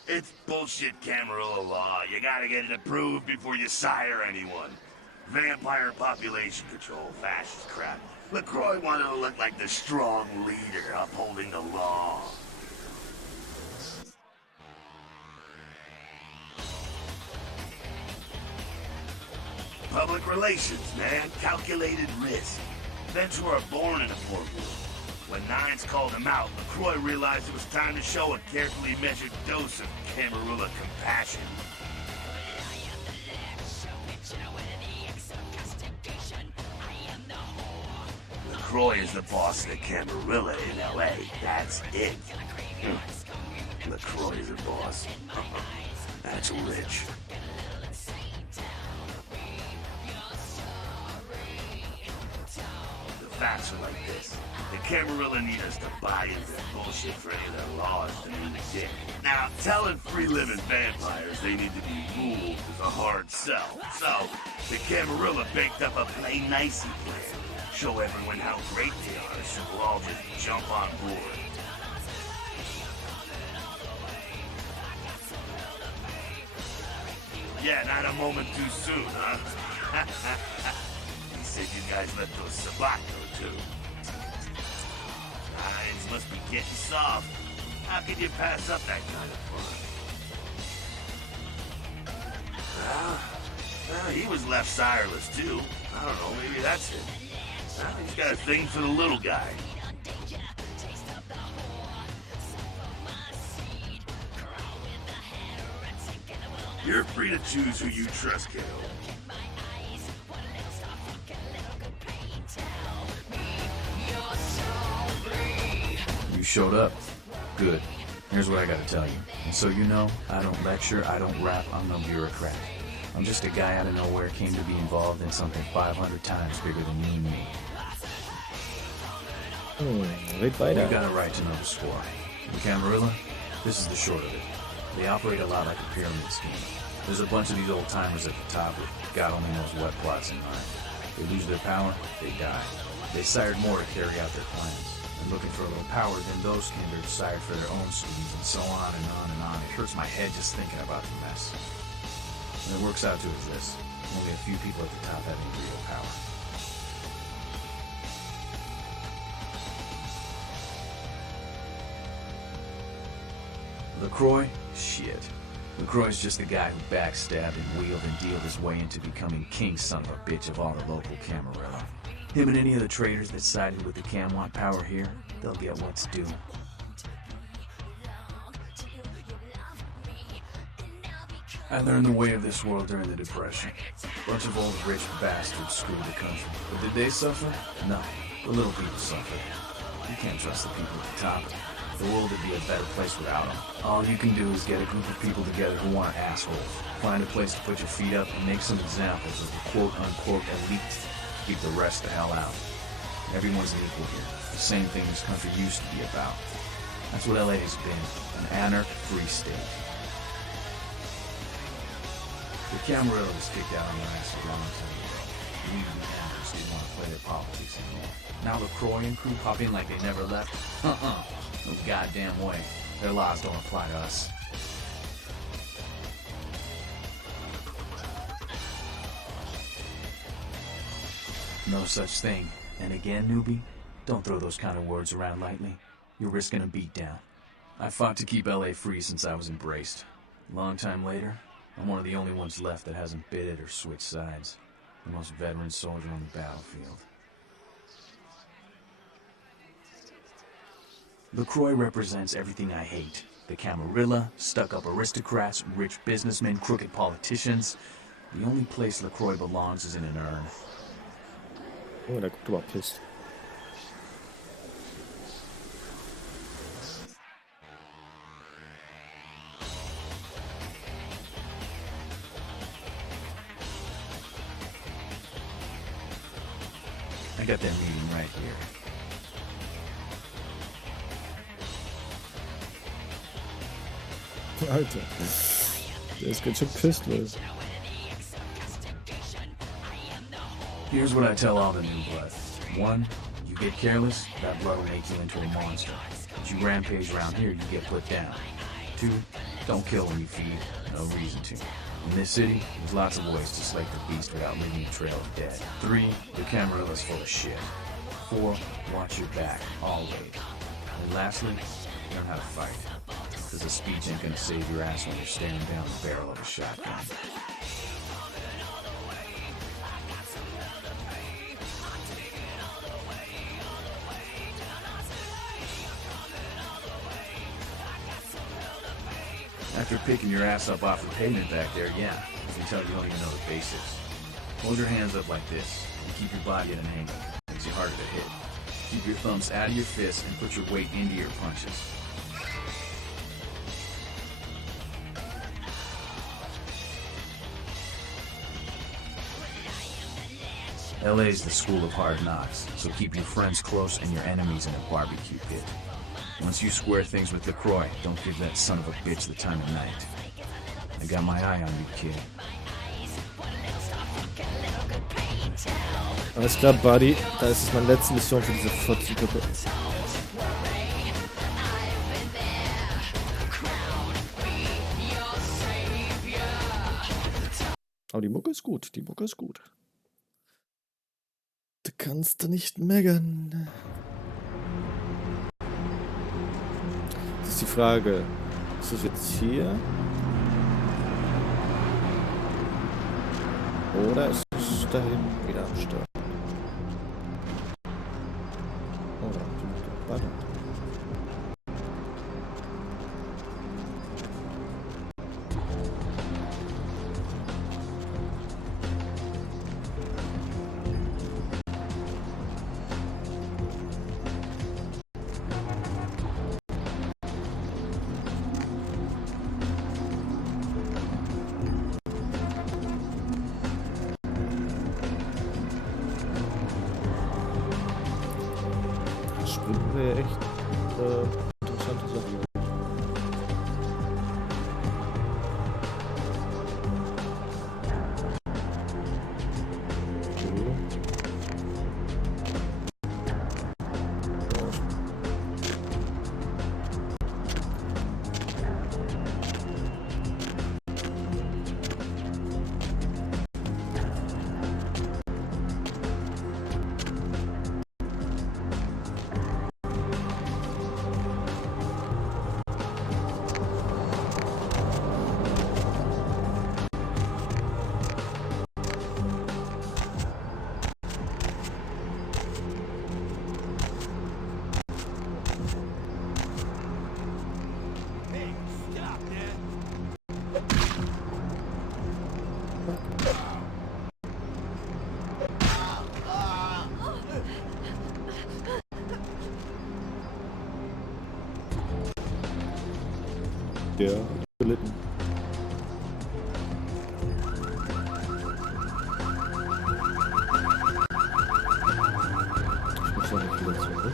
It's bullshit Camarilla law. You gotta get it approved before you sire anyone. Vampire population control, fascist crap. LaCroix wanted to look like the strong leader upholding the law. Public relations, man. Calculated risk. Ventura born in a poor world. When Nines called him out, LaCroix realized it was time to show a carefully measured dose of Camarilla compassion. LaCroix is the boss of the Camarilla in L.A. That's it. LaCroix is a boss. That's rich. The facts are like this. The Camarilla need us to buy into their bullshit for any of their laws to mean the dick. Now, telling free-living vampires they need to be ruled is a hard sell. So, the Camarilla baked up a play nicey plan. Show everyone how great they are, so we'll all just jump on board. Yeah, not a moment too soon, huh? He said you guys let those Sabat go too. Nines must be getting soft. How could you pass up that kind of fun? Well, he was left sireless too. I don't know, maybe that's it. He's got a thing for the little guy. You're free to choose who you trust, kiddo. You showed up. Good. Here's what I gotta tell you. And so you know, I don't lecture, I don't rap, I'm no bureaucrat. I'm just a guy out of nowhere came to be involved in something 500 times bigger than you and me. Red weiter. You got a right to know the score. The Camarilla, this is the short of it. They operate a lot like a pyramid scheme. There's a bunch of these old-timers at the top with God only knows what plots in mind. They lose their power, they die. They sired more to carry out their plans. And looking for a little power, then those kindred sired for their own schemes, and so on and on and on. It hurts my head just thinking about the mess. And it works out to is this. Only a few people at the top having real power. LaCroix? Shit. LaCroix's just the guy who backstabbed and wheeled and dealed his way into becoming king son of a bitch of all the local Camarilla. Him and any of the traitors that sided with the Cam want power here, they'll get what's due. I learned the way of this world during the Depression. A bunch of old rich bastards screwed the country. But did they suffer? No. The little people suffered. You can't trust the people at the top. The world would be a better place without them. All you can do is get a group of people together who aren't assholes. Find a place to put your feet up and make some examples of the quote-unquote elite. Keep the rest the hell out. Everyone's an equal here. The same thing this country used to be about. That's what LA has been. An anarch-free state. The Camarilla was kicked out on their ass a long time ago. We, the Amers, didn't want to play their politics anymore. Now LaCroix and crew pop in like they never left? No goddamn way. Their laws don't apply to us. No such thing. And again, newbie, don't throw those kind of words around lightly. You're risking a beatdown. I fought to keep LA free since I was embraced. Long time later, I'm one of the only ones left that hasn't bid it or switched sides. The most veteran soldier on the battlefield. LaCroix represents everything I hate. The Camarilla, stuck-up aristocrats, rich businessmen, crooked politicians. The only place LaCroix belongs is in an urn. Oh, der guckt aber pisst. I got that meeting right here. Alter, der ist ganz schön pisst, Leute. Here's what I tell all the new blood. 1, you get careless, that blood will make you into a monster. If you rampage around here, you get put down. 2, don't kill when you feed, no reason to. In this city, there's lots of ways to slake the beast without leaving a trail of dead. 3, the Camarilla's full of shit. 4, watch your back, always. And lastly, learn how to fight. Because a speech ain't gonna save your ass when you're staring down the barrel of a shotgun. After picking your ass up off the pavement back there, yeah, I can tell you don't even know the basics. Hold your hands up like this, and keep your body at an angle. Makes you harder to hit. Keep your thumbs out of your fists and put your weight into your punches. LA's the school of hard knocks, so keep your friends close and your enemies in a barbecue pit. Once you square things with LaCroix, don't give that son of a bitch the time of night. I got my eye on you, kid. Alles klar, Buddy. Da ist es meine letzte Mission für diese Fotzengruppe. Aber die Mucke ist gut. Die Mucke ist gut. Du kannst nicht meckern. Das ist die Frage. Ist das jetzt hier? Oder ist es da hinten wieder am Start? Oder? Warte. Sprinten wäre ja echt interessante Sache. Der hat gelitten. Ich muss ja nicht wieder zurück.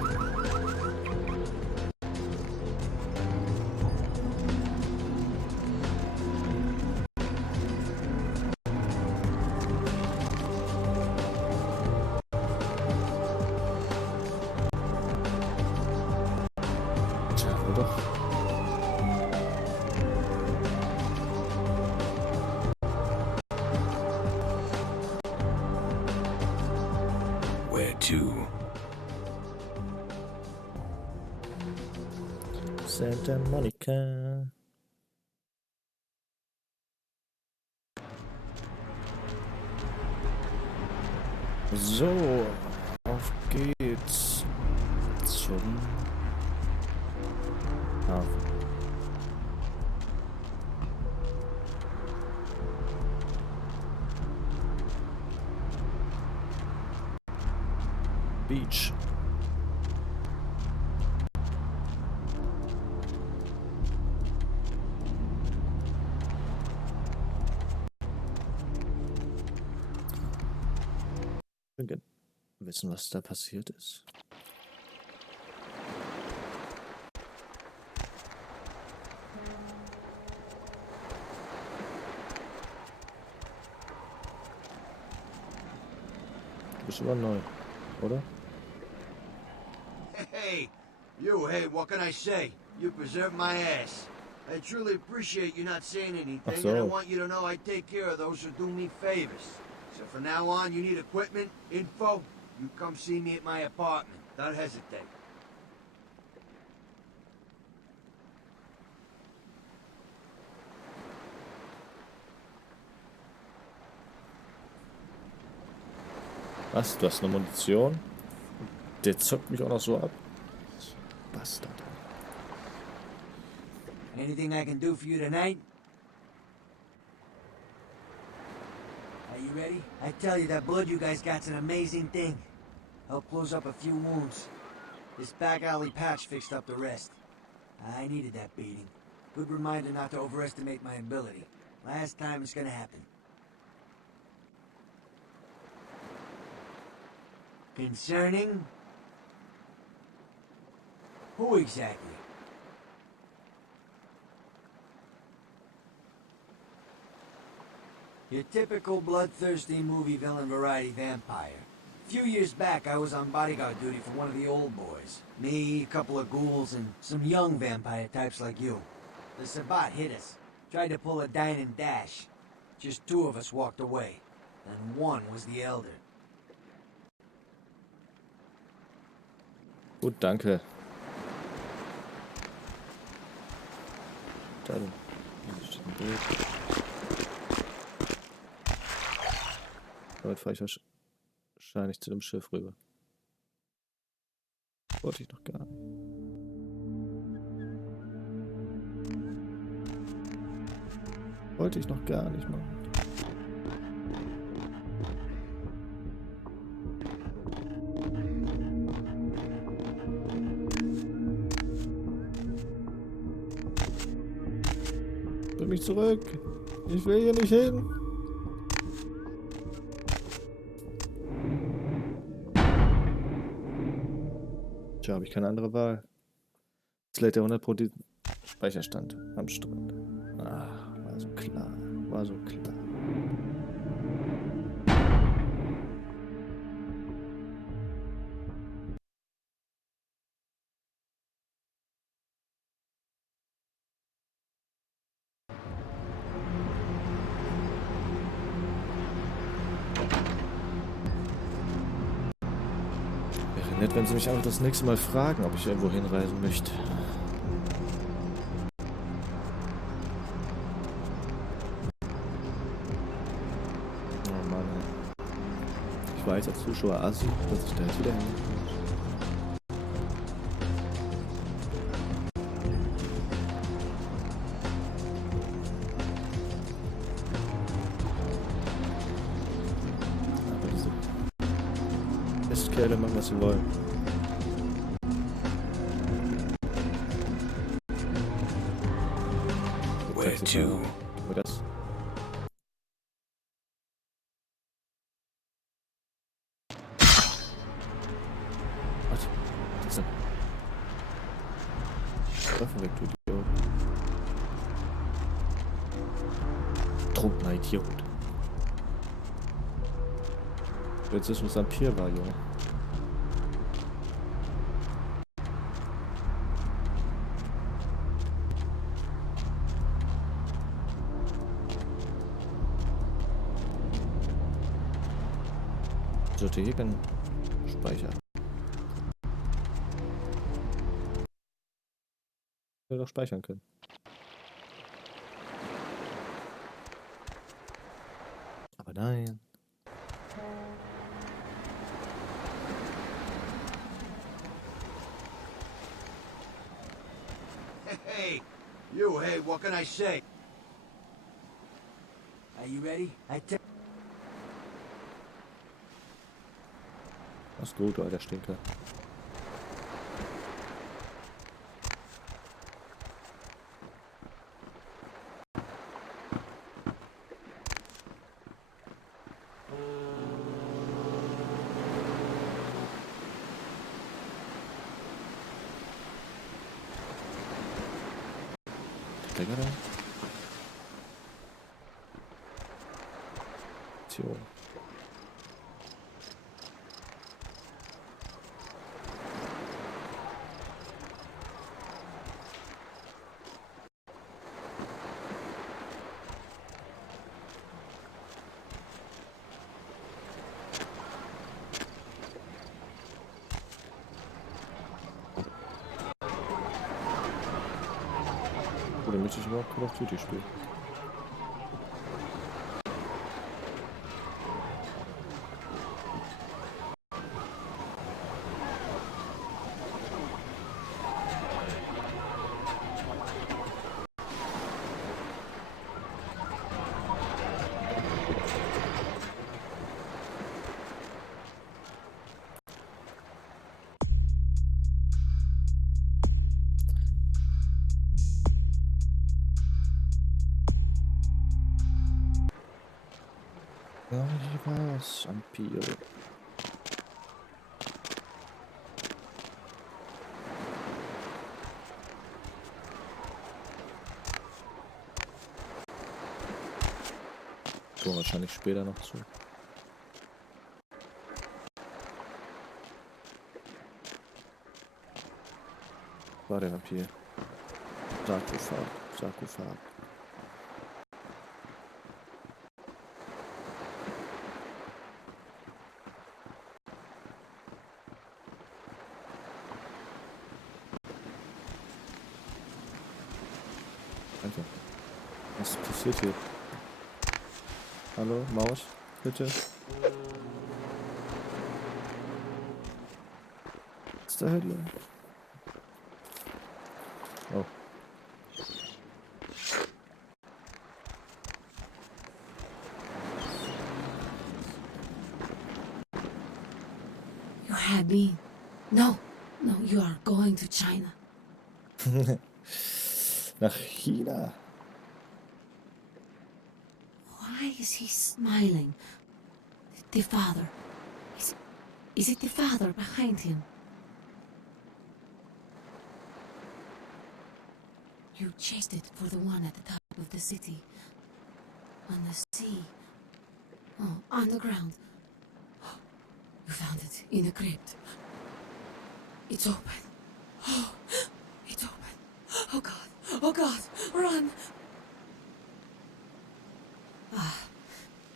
Tja, oder? Where to? Santa Monica. So, auf geht's zum Hafen. Beach. Wir können wissen, was da passiert ist. Du bist aber neu, oder? Hey, hey, what can I say? You preserved my ass. I truly appreciate you not saying anything, and I want you to know I take care of those who do me favors. So from now on, you need equipment, info, you come see me at my apartment. Don't hesitate. Was? Du hast eine Munition? Der zockt mich auch noch so ab. Bastard. Anything I can do for you tonight? Are you ready? I tell you, that blood you guys got's an amazing thing. Help close up a few wounds. This back alley patch fixed up the rest. I needed that beating. Good reminder not to overestimate my ability. Last time it's gonna happen. Concerning? Who exactly? Your typical bloodthirsty movie villain variety vampire. A few years back, I was on bodyguard duty for one of the old boys. Me, a couple of ghouls, and some young vampire types like you. The Sabbat hit us. Tried to pull a dine and dash. Just two of us walked away. And one was the elder. Gut, danke. Dann. Hier steht ein Bild. Damit fahre ich wahrscheinlich zu dem Schiff rüber. Wollte ich noch gar nicht. Wollte ich noch gar nicht machen. Bring mich zurück. Ich will hier nicht hin. Tja, habe ich keine andere Wahl. Jetzt lädt der 100% den Speicherstand am Strand. Ach, war so klar. War so klar. Wäre nett, wenn sie mich einfach das nächste Mal fragen, ob ich irgendwo hinreisen möchte. Oh Mann. Ich weiß als Zuschauer Assi, dass ich da jetzt wieder hin muss. Aber diese Mistkerle machen, was sie wollen. too. Aber das. Was? Das sind. Waffen weg, du Idiot. Trunkener Idiot. Jetzt ist ein Vampir war, Junge. Sollte eben speichern. Wir doch speichern können. Aber nein. Hey, you, hey, what can I say? Are you ready? Mach's gut, du alter Stinker. Länger da? Tjo. Oder möchte ich überhaupt Call of Duty spielen? Ja, hier war's. Vampir. Kommen wahrscheinlich später noch zu. War der Vampir. Sarkophag. Sarkophag. Alter. Was passiert hier? Hallo, Maus, bitte. Was ist da halt hier? Oh. You had me. No, no, you are going to China. Nach China. Why is he smiling? The father. Is it the father behind him? You chased it for the one at the top of the city. On the sea. Oh, on the ground. You found it in a crypt. It's open. Oh, it's open. Oh God. Oh God. Run.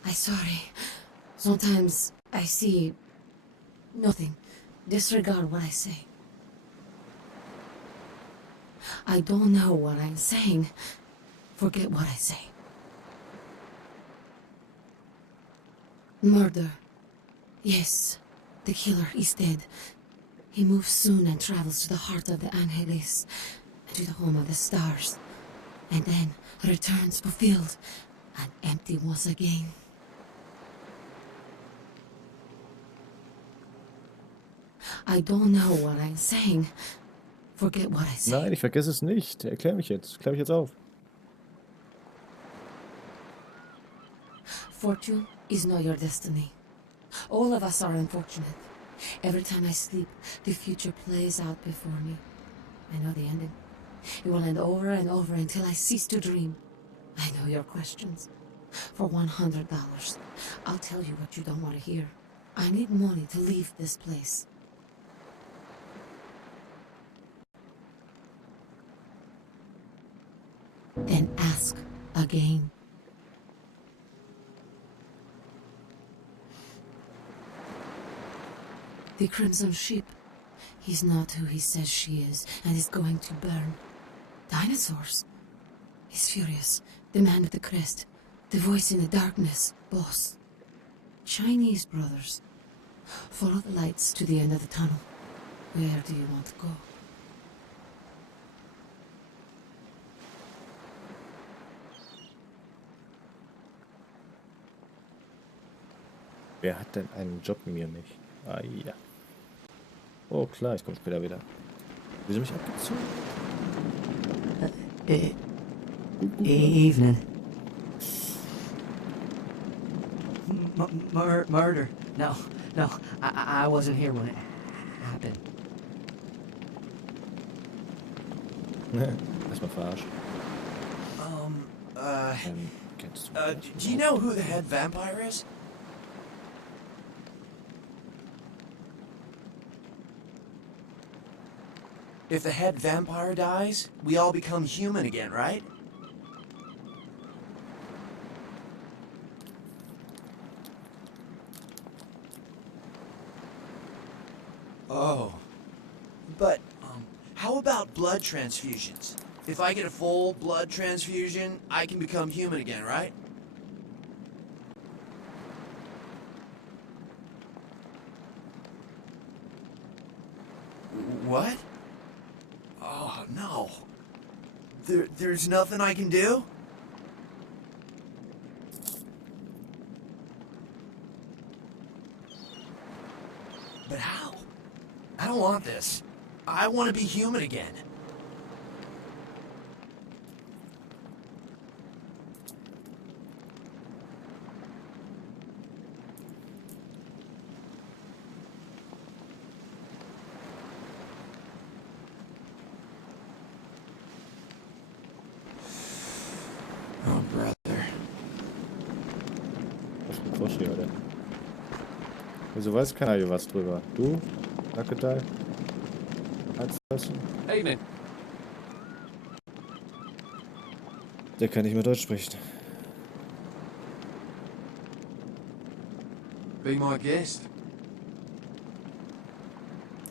I'm sorry. Sometimes I see nothing. Disregard what I say. I don't know what I'm saying. Forget what I say. Murder. Yes, the killer is dead. He moves soon and travels to the heart of the Angeles, and to the home of the stars, and then returns fulfilled and empty once again. I don't know what I'm saying. Forget what I say. Nein, ich vergesse es nicht. Erklär mich jetzt. Klär mich jetzt auf. Fortune is not your destiny. All of us are unfortunate. Every time I sleep, the future plays out before me. I know the ending. It will end over and over until I cease to dream. I know your questions. For $100, I'll tell you what you don't want to hear. I need money to leave this place. Then ask again. The Crimson Sheep. He's not who he says she is, and is going to burn. Dinosaurs. He's furious. The man with the crest. The voice in the darkness. Boss. Chinese brothers. Follow the lights to the end of the tunnel. Where do you want to go? Wer hat denn einen Job mir nicht? Ah ja. Oh klar, ich komme später wieder. Wieso mich abgezogen? Evening. Murder. No, I wasn't here when it happened. Erstmal verarschen. Kennst du Do you know who the head vampire is? If the head vampire dies, we all become human again, right? Oh. But, how about blood transfusions? If I get a full blood transfusion, I can become human again, right? What? Oh, no. There's nothing I can do? But how? I don't want this. I want to be human again. Oh, brother. Was mit Foschi, oder? Wieso weiß keiner hier was drüber? Du? Nacketeil? Evening. Der kann nicht mehr Deutsch sprechen. Be my guest.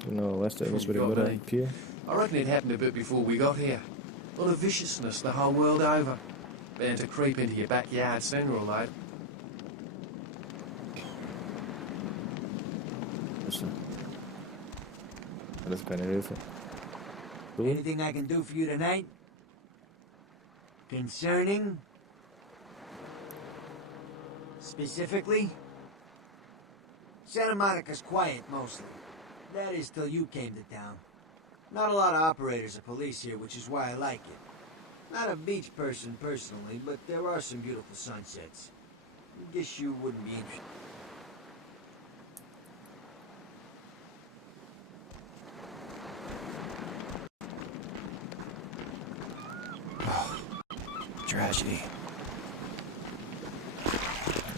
Genau, weißt du irgendwas über die Mutter in Kiel? I reckon it happened a bit before we got here. A lot of viciousness the whole world over. Bound to creep into your backyard sooner or later. Das ist keine Hilfe. So? Anything I can do for you tonight? Concerning? Specifically? Santa Monica's quiet, mostly. That is till you came to town. Not a lot of operators or police here, which is why I like it. Not a beach person, personally, but there are some beautiful sunsets. I guess you wouldn't be interested. Tragedy.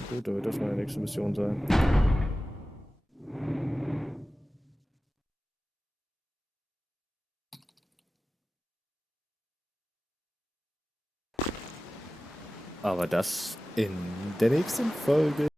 Gut, da wird das meine nächste Mission sein. Aber das in der nächsten Folge.